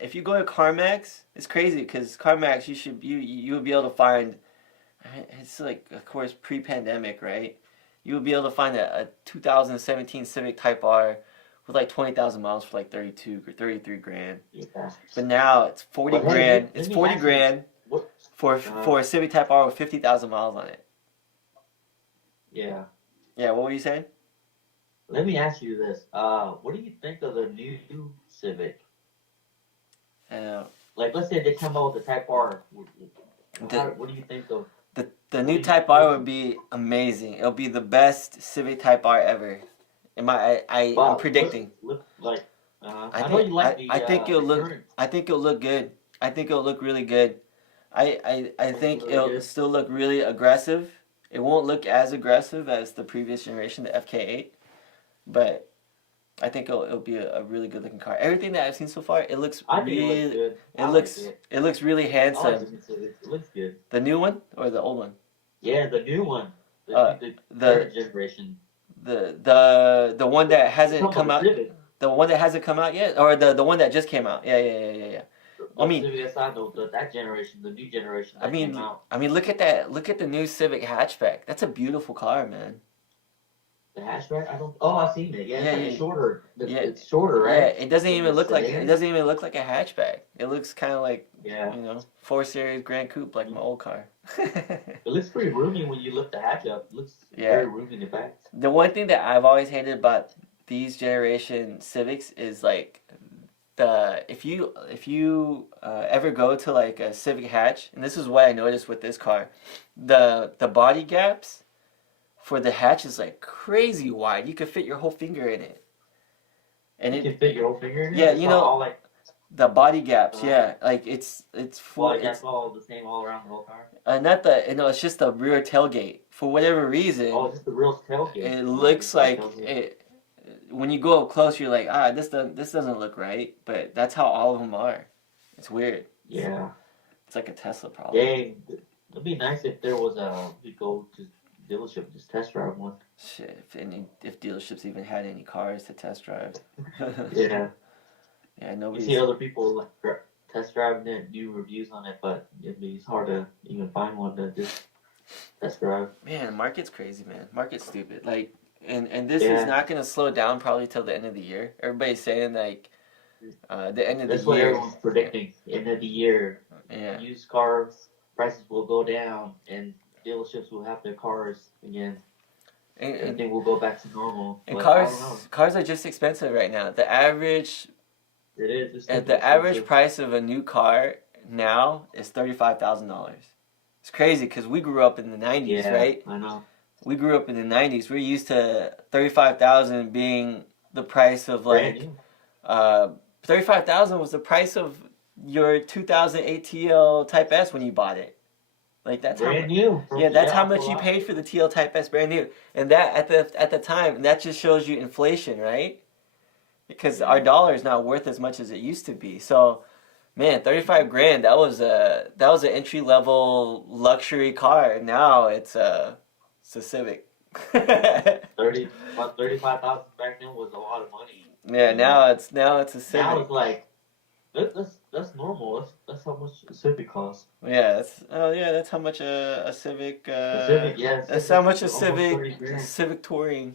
if you go to CarMax, it's crazy because CarMax, you would be able to find. It's like, of course, pre-pandemic, right? You would be able to find a 2017 Civic Type R with like 20,000 miles for like 32 or 33 grand. Yeah. But now it's 40 grand. It's 40 grand for a Civic Type R with 50,000 miles on it. Yeah. Yeah, what were you saying? Let me ask you this. What do you think of the new Civic? Like, let's say they come out with the Type R. What do you think of The new Type R would be amazing. It'll be the best Civic Type R ever. I'm predicting. Look like. I know you think like I think it'll the look. current. I think it'll look good. I think it'll look really good. I think Really it'll good. still look really aggressive. It won't look as aggressive as the previous generation, the FK8, but I think it'll be a really good looking car. Everything that I've seen so far, it looks I think really. it looks good. It looks really I like handsome. it. It looks good. The new one or the old one? Yeah, the new one. The The third generation. the one that hasn't come out. Civic. The one that hasn't come out yet, or the one that just came out. Yeah. I mean, Civic SI, that generation, the new generation that came out. I mean, look at that. Look at the new Civic hatchback. That's a beautiful car, man. The hatchback, I don't. Oh, I've seen it. Yeah, it's Yeah. shorter. Yeah. It's shorter, right? Yeah, it doesn't even look like sedan. it doesn't even look like a hatchback. It looks kind of like Yeah. 4 Series Grand Coupe, like my old car. It looks pretty roomy when you lift the hatch up. It looks very roomy in the back. The one thing that I've always hated about these generation Civics is like if you ever go to like a Civic hatch, and this is what I noticed with this car, the body gaps for the hatch is like crazy wide. You could fit your whole finger in it. And you can fit your whole finger in it? Yeah, it's all like the body gaps, like it's full. Body gaps all the same all around the whole car. It's just the rear tailgate. For whatever reason, Oh, just the real tailgate. it looks like it. When you go up close, you're like, this doesn't look right. But that's how all of them are. It's weird. Yeah. It's like a Tesla problem. Yeah, it'd be nice if there was we go to dealership just test drive one. Shit, if dealerships even had any cars to test drive. Yeah. Yeah, nobody. You see other people like test driving it, do reviews on it, but it's hard to even find one to just test drive. Man, market's crazy, man. Market's stupid. Like, and this is not gonna slow down probably till the end of the year. Everybody's saying like, the end of the year. That's what everyone's predicting. End of the year. Yeah. Used car prices will go down, and dealerships will have their cars again. And everything will go back to normal. And cars are just expensive right now. The average. It is. The average price of a new car now is $35,000. It's crazy because we grew up in the 90s, right? I know. We grew up in the 90s. We're used to $35,000 being the price of like. $35,000 was the price of your 2008 TL Type S when you bought it. Like that's brand new. Yeah, that's how much you paid for the TL Type S brand new. And that at the time, that just shows you inflation, right? Because our dollar is not worth as much as it used to be. So, man, $35,000, that was an entry level luxury car. Now it's a Civic. $35,000 back then was a lot of money. Yeah, now it's a Civic. Now it's like that's normal. That's how much a Civic costs. Yeah, that's how much a Civic. That's how much a Civic Touring.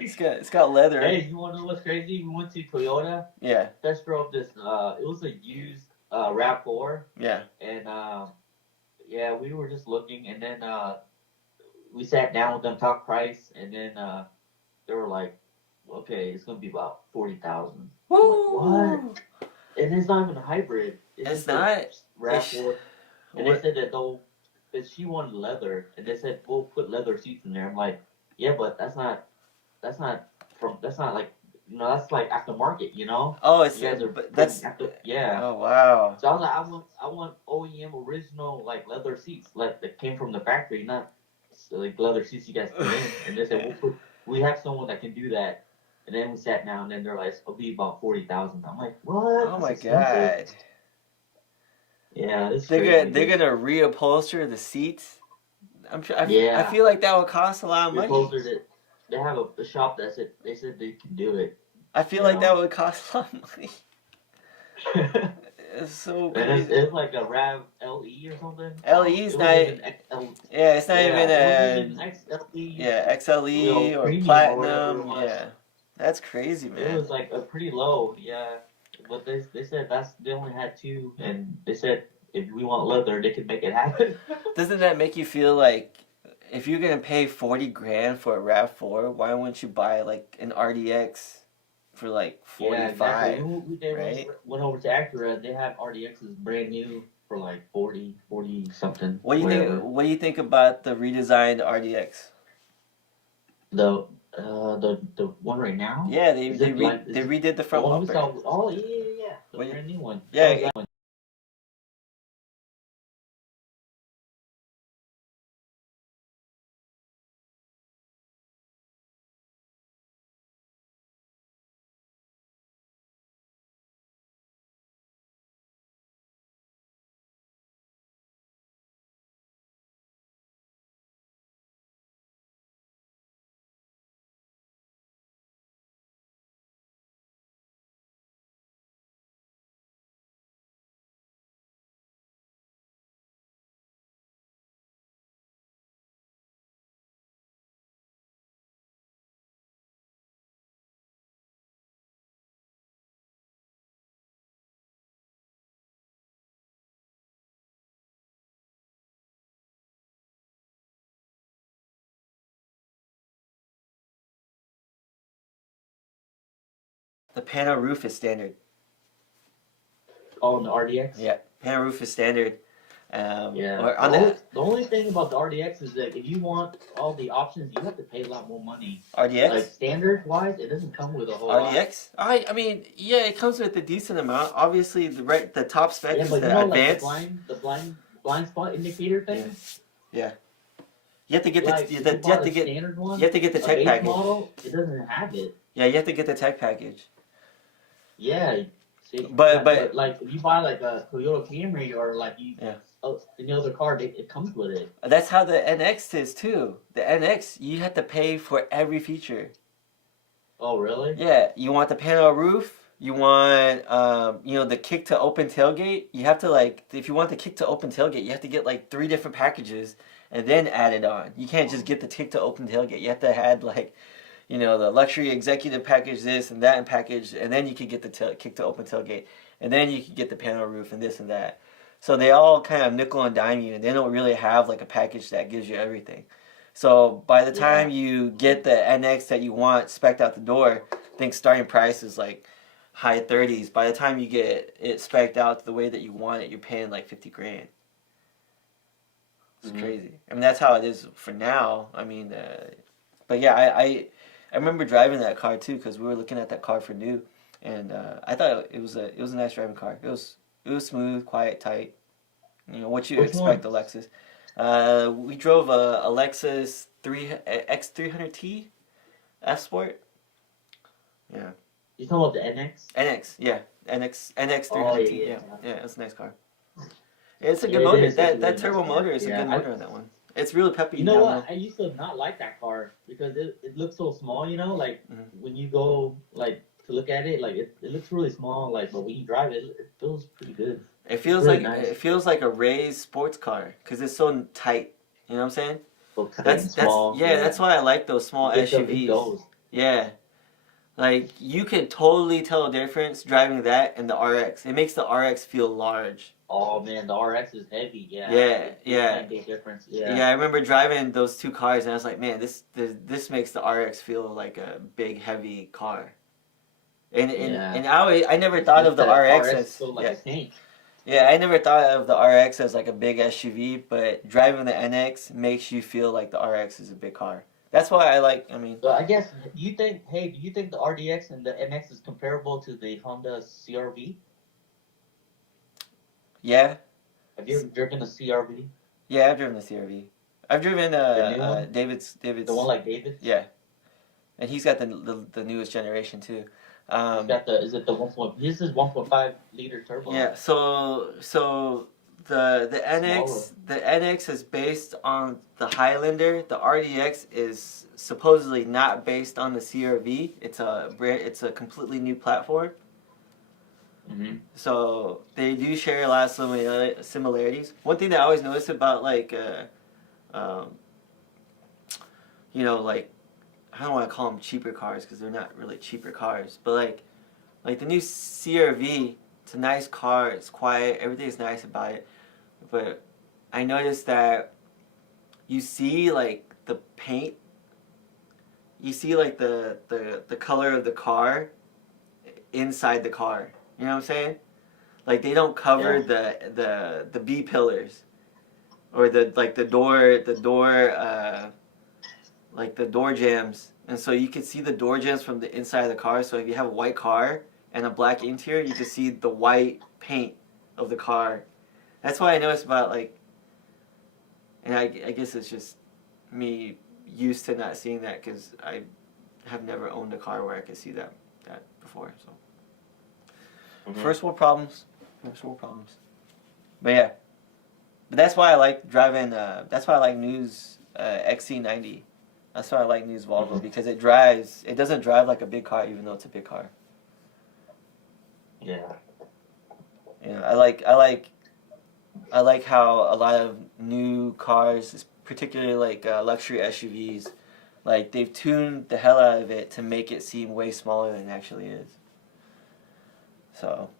It's got leather. Hey, you want to know what's crazy? We went to Toyota. Yeah. Test drove this. It was a used RAV4. Yeah. And we were just looking, and then we sat down with them, talk price, and then they were like, "Okay, it's gonna be about 40,000." Like, what? And it's not even a hybrid. It's not RAV4. And they said that she wanted leather, and they said we'll put leather seats in there. I'm like, yeah, but that's not like that's like aftermarket, Oh, that's yeah. Oh wow. So I was like, I want OEM original like leather seats, like that came from the factory, not like leather seats you guys put in. And they said we have someone that can do that. And then we sat down, and then they're like, it'll be about 40,000. I'm like, what? Oh my god. Yeah, they're gonna reupholster the seats. I feel like that would cost a lot of money. They have a shop that said they can do it. I feel like that would cost a lot of money. It's so crazy. It's like a RAV LE or something. LE's not. Yeah, it's not even a. XLE. Yeah, XLE or Platinum. Yeah, that's crazy, man. It was like a pretty low. Yeah, but they said they only had two, and they said if we want leather, they can make it happen. Doesn't that make you feel like if you're gonna pay $40,000 for a RAV4, why wouldn't you buy like an RDX for like 45? Yeah, exactly. We right? Went over to Acura. They have RDXs brand new, for like 40 something. What do you think? What do you think about the redesigned RDX? The one right now? Yeah, they redid the front bumper. Oh yeah. The brand new one. Yeah. The panel roof is standard. Oh, the RDX? Yeah, panel roof is standard. The only thing about the RDX is that if you want all the options, you have to pay a lot more money. RDX? Like, standard-wise, it doesn't come with a whole lot. RDX? I mean, yeah, it comes with a decent amount. Obviously, the top spec is the advanced. Like the blind spot indicator thing? Yeah. You have to get like, you have to get standard one, you have to get the tech package. Model, it doesn't have it. Yeah, you have to get the tech package. Yeah. See, but like if you buy like a Toyota Camry or like any other car, it comes with it. That's how the NX is too. The NX, you have to pay for every feature. Oh really? Yeah, you want the panel roof. You want the kick to open tailgate. You have to if you want the kick to open tailgate, you have to get like 3 different packages and then add it on. You can't just get the kick to open tailgate. You have to add the luxury executive package, this and that and package, and then you could get the kick to open tailgate, and then you could get the panel roof and this and that. So they all kind of nickel and dime you, and they don't really have like a package that gives you everything. So by the time you get the NX that you want spec'd out the door, I think starting price is like high 30s. By the time you get it spec'd out the way that you want it, you're paying like 50 grand. It's crazy. I mean, that's how it is for now. I mean, but yeah, I remember driving that car too because we were looking at that car for new, and I thought it was a nice driving car. It was smooth, quiet, tight. You know what you expect, a Lexus. We drove a Lexus X300T F Sport. Yeah. You talking about the NX? NX, yeah, NX 300T. Oh, yeah, it's a nice car. It's a good motor. That turbo motor is a good motor on that one. It's really peppy. You know what? I used to not like that car because it looks so small. You know, like when you go like to look at it, like it looks really small. Like, but when you drive it, it feels pretty good. It feels really nice. It feels like a raised sports car because it's so tight. You know what I'm saying? So that's small. That's why I like those small SUVs. Yeah. Like, you can totally tell the difference driving that and the RX. It makes the RX feel large. Oh, man, the RX is heavy, Yeah. Big difference, Yeah, I remember driving those two cars, and I was like, man, this makes the RX feel like a big, heavy car. And I never thought of the RX as... like a tank. Yeah, I never thought of the RX as like a big SUV, but driving the NX makes you feel like the RX is a big car. That's why So I guess, do you think the RDX and the NX is comparable to the Honda CR-V? Yeah. Have you ever driven a CR-V? Yeah, I've driven the CR-V. I've driven David's. The one like David's? Yeah. And he's got the newest generation too. He's got this is 1.5 liter turbo. Yeah, so the NX is based on the Highlander. The RDX is supposedly not based on the CR-V. It's a completely new platform. Mm-hmm. So they do share a lot of similarities. One thing that I always notice about like I don't want to call them cheaper cars because they're not really cheaper cars, but like the new CR-V, it's a nice car. It's quiet. Everything's nice about it. But I noticed that you see like the paint, you see like the color of the car inside the car. You know what I'm saying? Like they don't cover the B pillars or the door jambs, and so you can see the door jambs from the inside of the car. So if you have a white car and a black interior, you can see the white paint of the car. That's why I noticed about like, and I guess it's just me used to not seeing that because I have never owned a car where I could see that before. So first world problems. But yeah, but that's why I like driving. That's why I like New's XC90. That's why I like New's Volvo because it drives. It doesn't drive like a big car, even though it's a big car. Yeah. You know, I like how a lot of new cars, particularly like luxury SUVs, like they've tuned the hell out of it to make it seem way smaller than it actually is. So,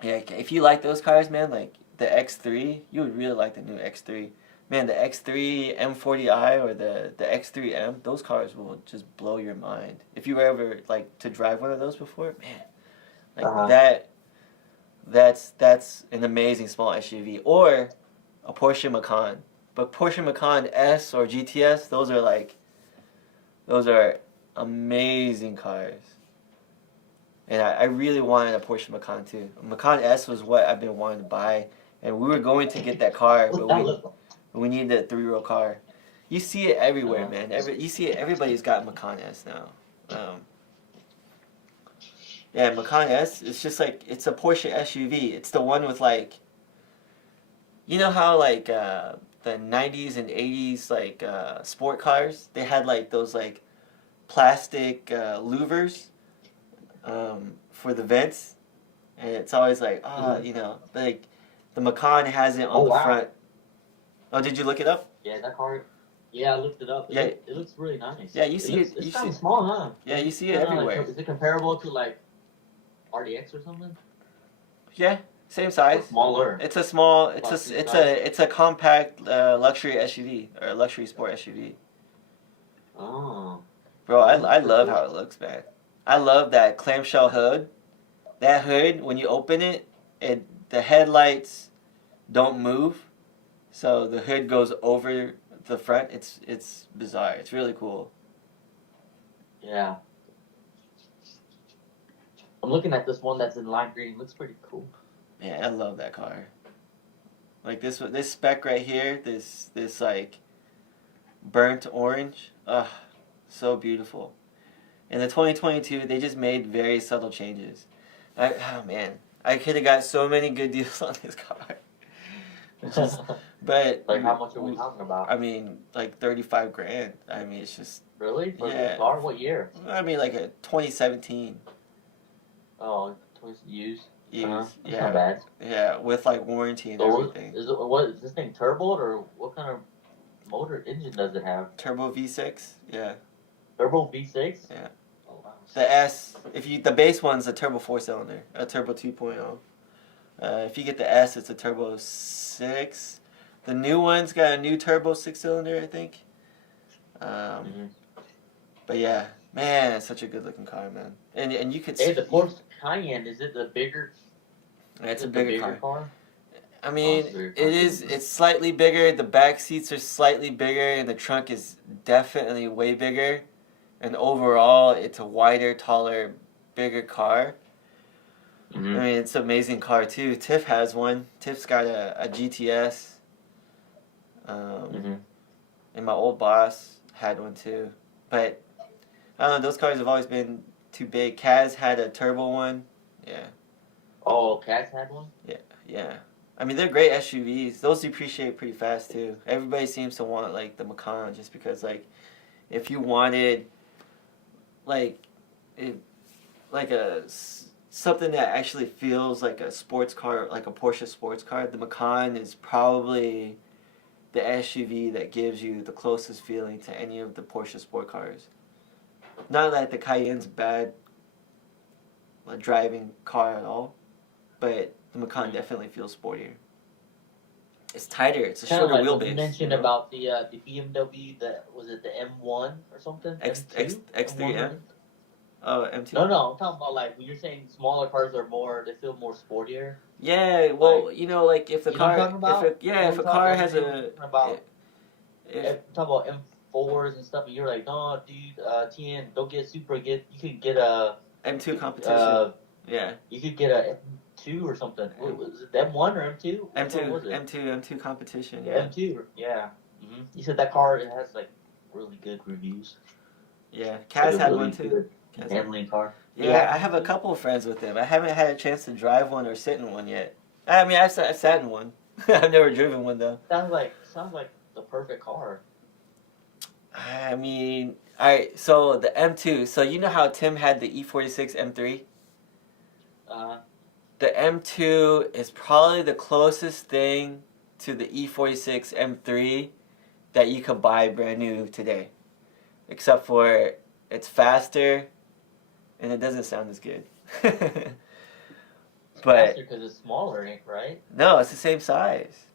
yeah, if you like those cars, man, like the X3, you would really like the new X3. Man, the X3 M40i or the X3M, those cars will just blow your mind. If you were ever like to drive one of those before, man, like that's an amazing small SUV or a Porsche Macan. But Porsche Macan S or GTS, those are amazing cars. And I really wanted a Porsche Macan too. Macan S was what I've been wanting to buy, and we were going to get that car, but we needed a 3-row car. You see it everywhere, man. You see it. Everybody's got Macan S now. Yeah, Macan S. It's just like it's a Porsche SUV. It's the one with like, you know how like the 90s and 80s like sport cars, they had like those like plastic louvers for the vents, and it's always like you know, like the Macan has it on the front. Oh, did you look it up? Yeah, that car. Yeah, I looked it up. It looks really nice. Yeah, you see it. It's kind of small, huh? Yeah, you see it everywhere. Like, is it comparable to like RDX or something? Yeah, same size. Or smaller. It's a small. It's a compact luxury SUV or luxury sport SUV. Oh. Bro, I love how it looks, man. I love that clamshell hood. That hood, when you open it, the headlights don't move, so the hood goes over the front. It's bizarre. It's really cool. Yeah. I'm looking at this one that's in lime green. It looks pretty cool. Man, I love that car. Like this spec right here, this like burnt orange. So beautiful. In the 2022, they just made very subtle changes. I could have got so many good deals on this car. But like how much are we talking about? I mean, like $35,000. I mean, it's just really for this car. What year? I mean, like a 2017. Oh, used. Yeah, not bad. Yeah, with like warranty and everything. Is this thing turbo or what kind of motor engine does it have? Turbo V6. Yeah. Turbo V6. Yeah. Oh, wow. The S, the base one's a turbo 4-cylinder, a turbo 2.0. If you get the S, it's a turbo 6. The new one's got a new turbo 6-cylinder, I think. But yeah, man, it's such a good looking car, man. And you could. Hey, the Porsche Cayenne, is it the bigger? It's a bigger car. I mean, it's slightly bigger. The back seats are slightly bigger, and the trunk is definitely way bigger. And overall, it's a wider, taller, bigger car. I mean, it's an amazing car, too. Tiff has one. Tiff's got a GTS. And my old boss had one, too. But, I don't know, those cars have always been too big. Kaz had a turbo one. Yeah. Oh, Kaz had one? Yeah. I mean, they're great SUVs. Those depreciate pretty fast, too. Everybody seems to want, like, the Macan just because, like, if you wanted, something that actually feels like a sports car, like a Porsche sports car, the Macan is probably the SUV that gives you the closest feeling to any of the Porsche sport cars. Not that the Cayenne's bad driving car at all, but the Macan definitely feels sportier. It's tighter. It's a shorter wheelbase. You mentioned about the BMW. Was it the M1 or something? X3M. Oh, M2. No, I'm talking about like when you're saying smaller cars are more, they feel more sportier. Yeah, well, Like, like if the you know what car, I'm talking about? if a car has a, talking about if talking about M4s and stuff, and you're like, no, dude, TN, don't get Supra. You could get M2 competition, yeah, you could get a M2 or something. What was it, M1 or M2? Which one was it? M2 competition, Yeah, yeah, M2, yeah. You said that car, it has like really good reviews. yeah. It's like Kaz a had really one too. good Kaz had, handling car. yeah, I have a couple of friends with him. I haven't had a chance to drive one or sit in one yet. I mean, I've sat in one. I've never driven one though. Sounds like the perfect car. I mean, all right. So the M2. So you know how Tim had the E46 M3. The M2 is probably the closest thing to the E46 M3 that you could buy brand new today, except for it's faster and it doesn't sound as good. But Faster because it's smaller, right? no, it's the same size.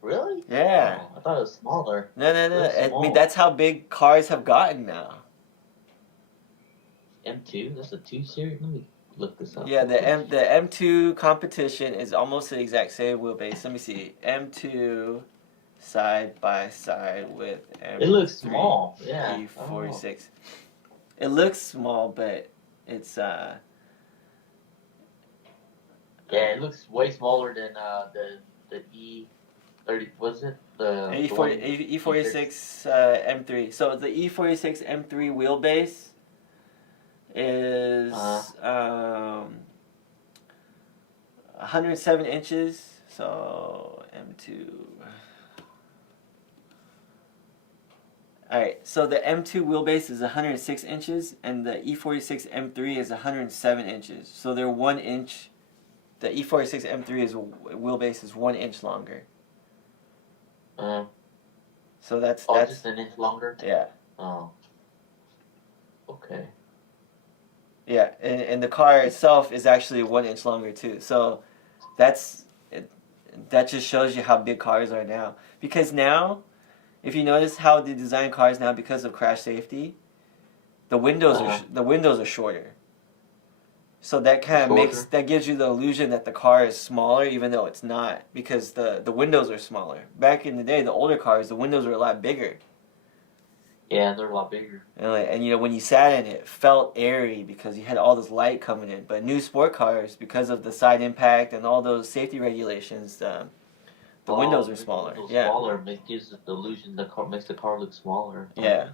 Really? Yeah. Oh, I thought it was smaller. No. I Small. mean, that's how big cars have gotten now. M2? That's a 2 Series? Let me look this up. Yeah, the M2 competition is almost the exact same wheelbase. Let me see. M2 side by side with M3 It looks small. Yeah. E46. It looks small, but it's Yeah, it looks way smaller than the E30. Was it the E46 M3. So the E46 M3 wheelbase is 107 inches. So M2. Alright, so the M2 wheelbase is 106 inches and the E46 M3 is 107 inches. So they're 1 inch. The E46 M3 wheelbase is 1 inch longer. So that's just an inch longer? Yeah. Oh. Okay. Yeah, and the car itself is actually 1 inch longer too. So that just shows you how big cars are now. Because now, if you notice how they design cars now because of crash safety, the windows are shorter. So that kind of gives you the illusion that the car is smaller, even though it's not, because the windows are smaller. Back in the day, the older cars, the windows were a lot bigger. Yeah, they're a lot bigger. And when you sat in it, it felt airy because you had all this light coming in. But new sport cars, because of the side impact and all those safety regulations, the windows are smaller. Yeah. Smaller gives the illusion makes the car look smaller. Yeah.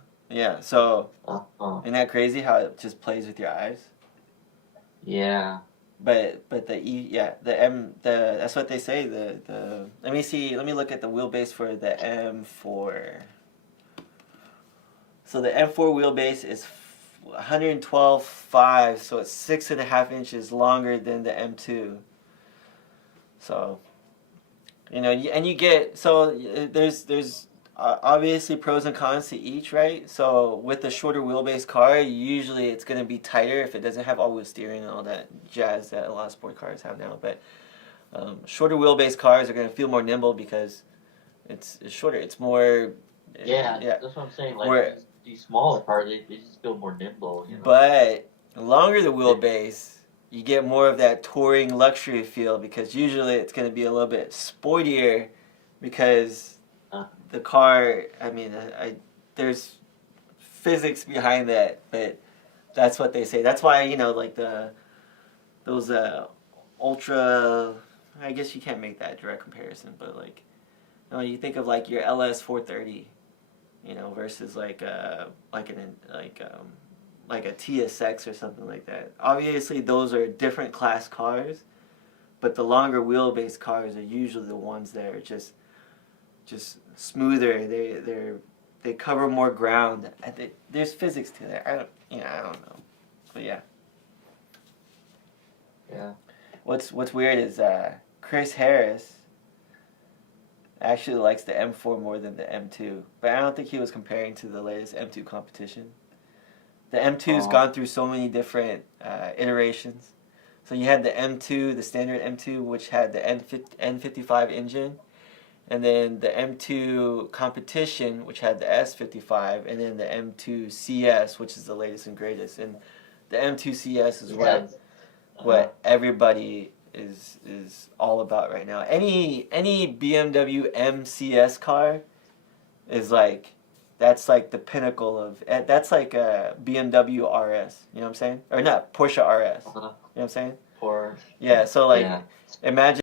So, isn't that crazy how it just plays with your eyes? Yeah. But that's what they say. Let me look at the wheelbase for the M4. So the M4 wheelbase is 112.5, so it's 6.5 inches longer than the M2. So, and you get, there's obviously pros and cons to each, right? So with the shorter wheelbase car, usually it's going to be tighter if it doesn't have all-wheel steering and all that jazz that a lot of sport cars have now. But shorter wheelbase cars are going to feel more nimble because it's shorter. It's more... Yeah, that's what I'm saying. Like these smaller cars, they just feel more nimble. But the longer the wheelbase, you get more of that touring luxury feel because usually it's going to be a little bit sportier because the car, I mean, there's physics behind that, but that's what they say. That's why, like those ultra, I guess you can't make that direct comparison, but you think of like your LS 430, versus like a TSX or something like that. Obviously, those are different class cars, but the longer wheelbase cars are usually the ones that are just smoother. They cover more ground. There's physics to that. I don't know, but yeah. Yeah. What's weird is Chris Harris actually likes the M4 more than the M2, but I don't think he was comparing to the latest M2 competition. The M2's gone through so many different iterations. So you had the M2, the standard M2, which had the N55 engine, and then the M2 competition, which had the S55, and then the M2 CS, which is the latest and greatest. And the M2CS is Yeah. what everybody is all about right now. Any BMW MCS car is like, that's like the pinnacle of, that's like a BMW RS, you know what I'm saying? Or not, Porsche RS, you know what I'm saying? Porsche. Yeah, so like, Yeah. imagine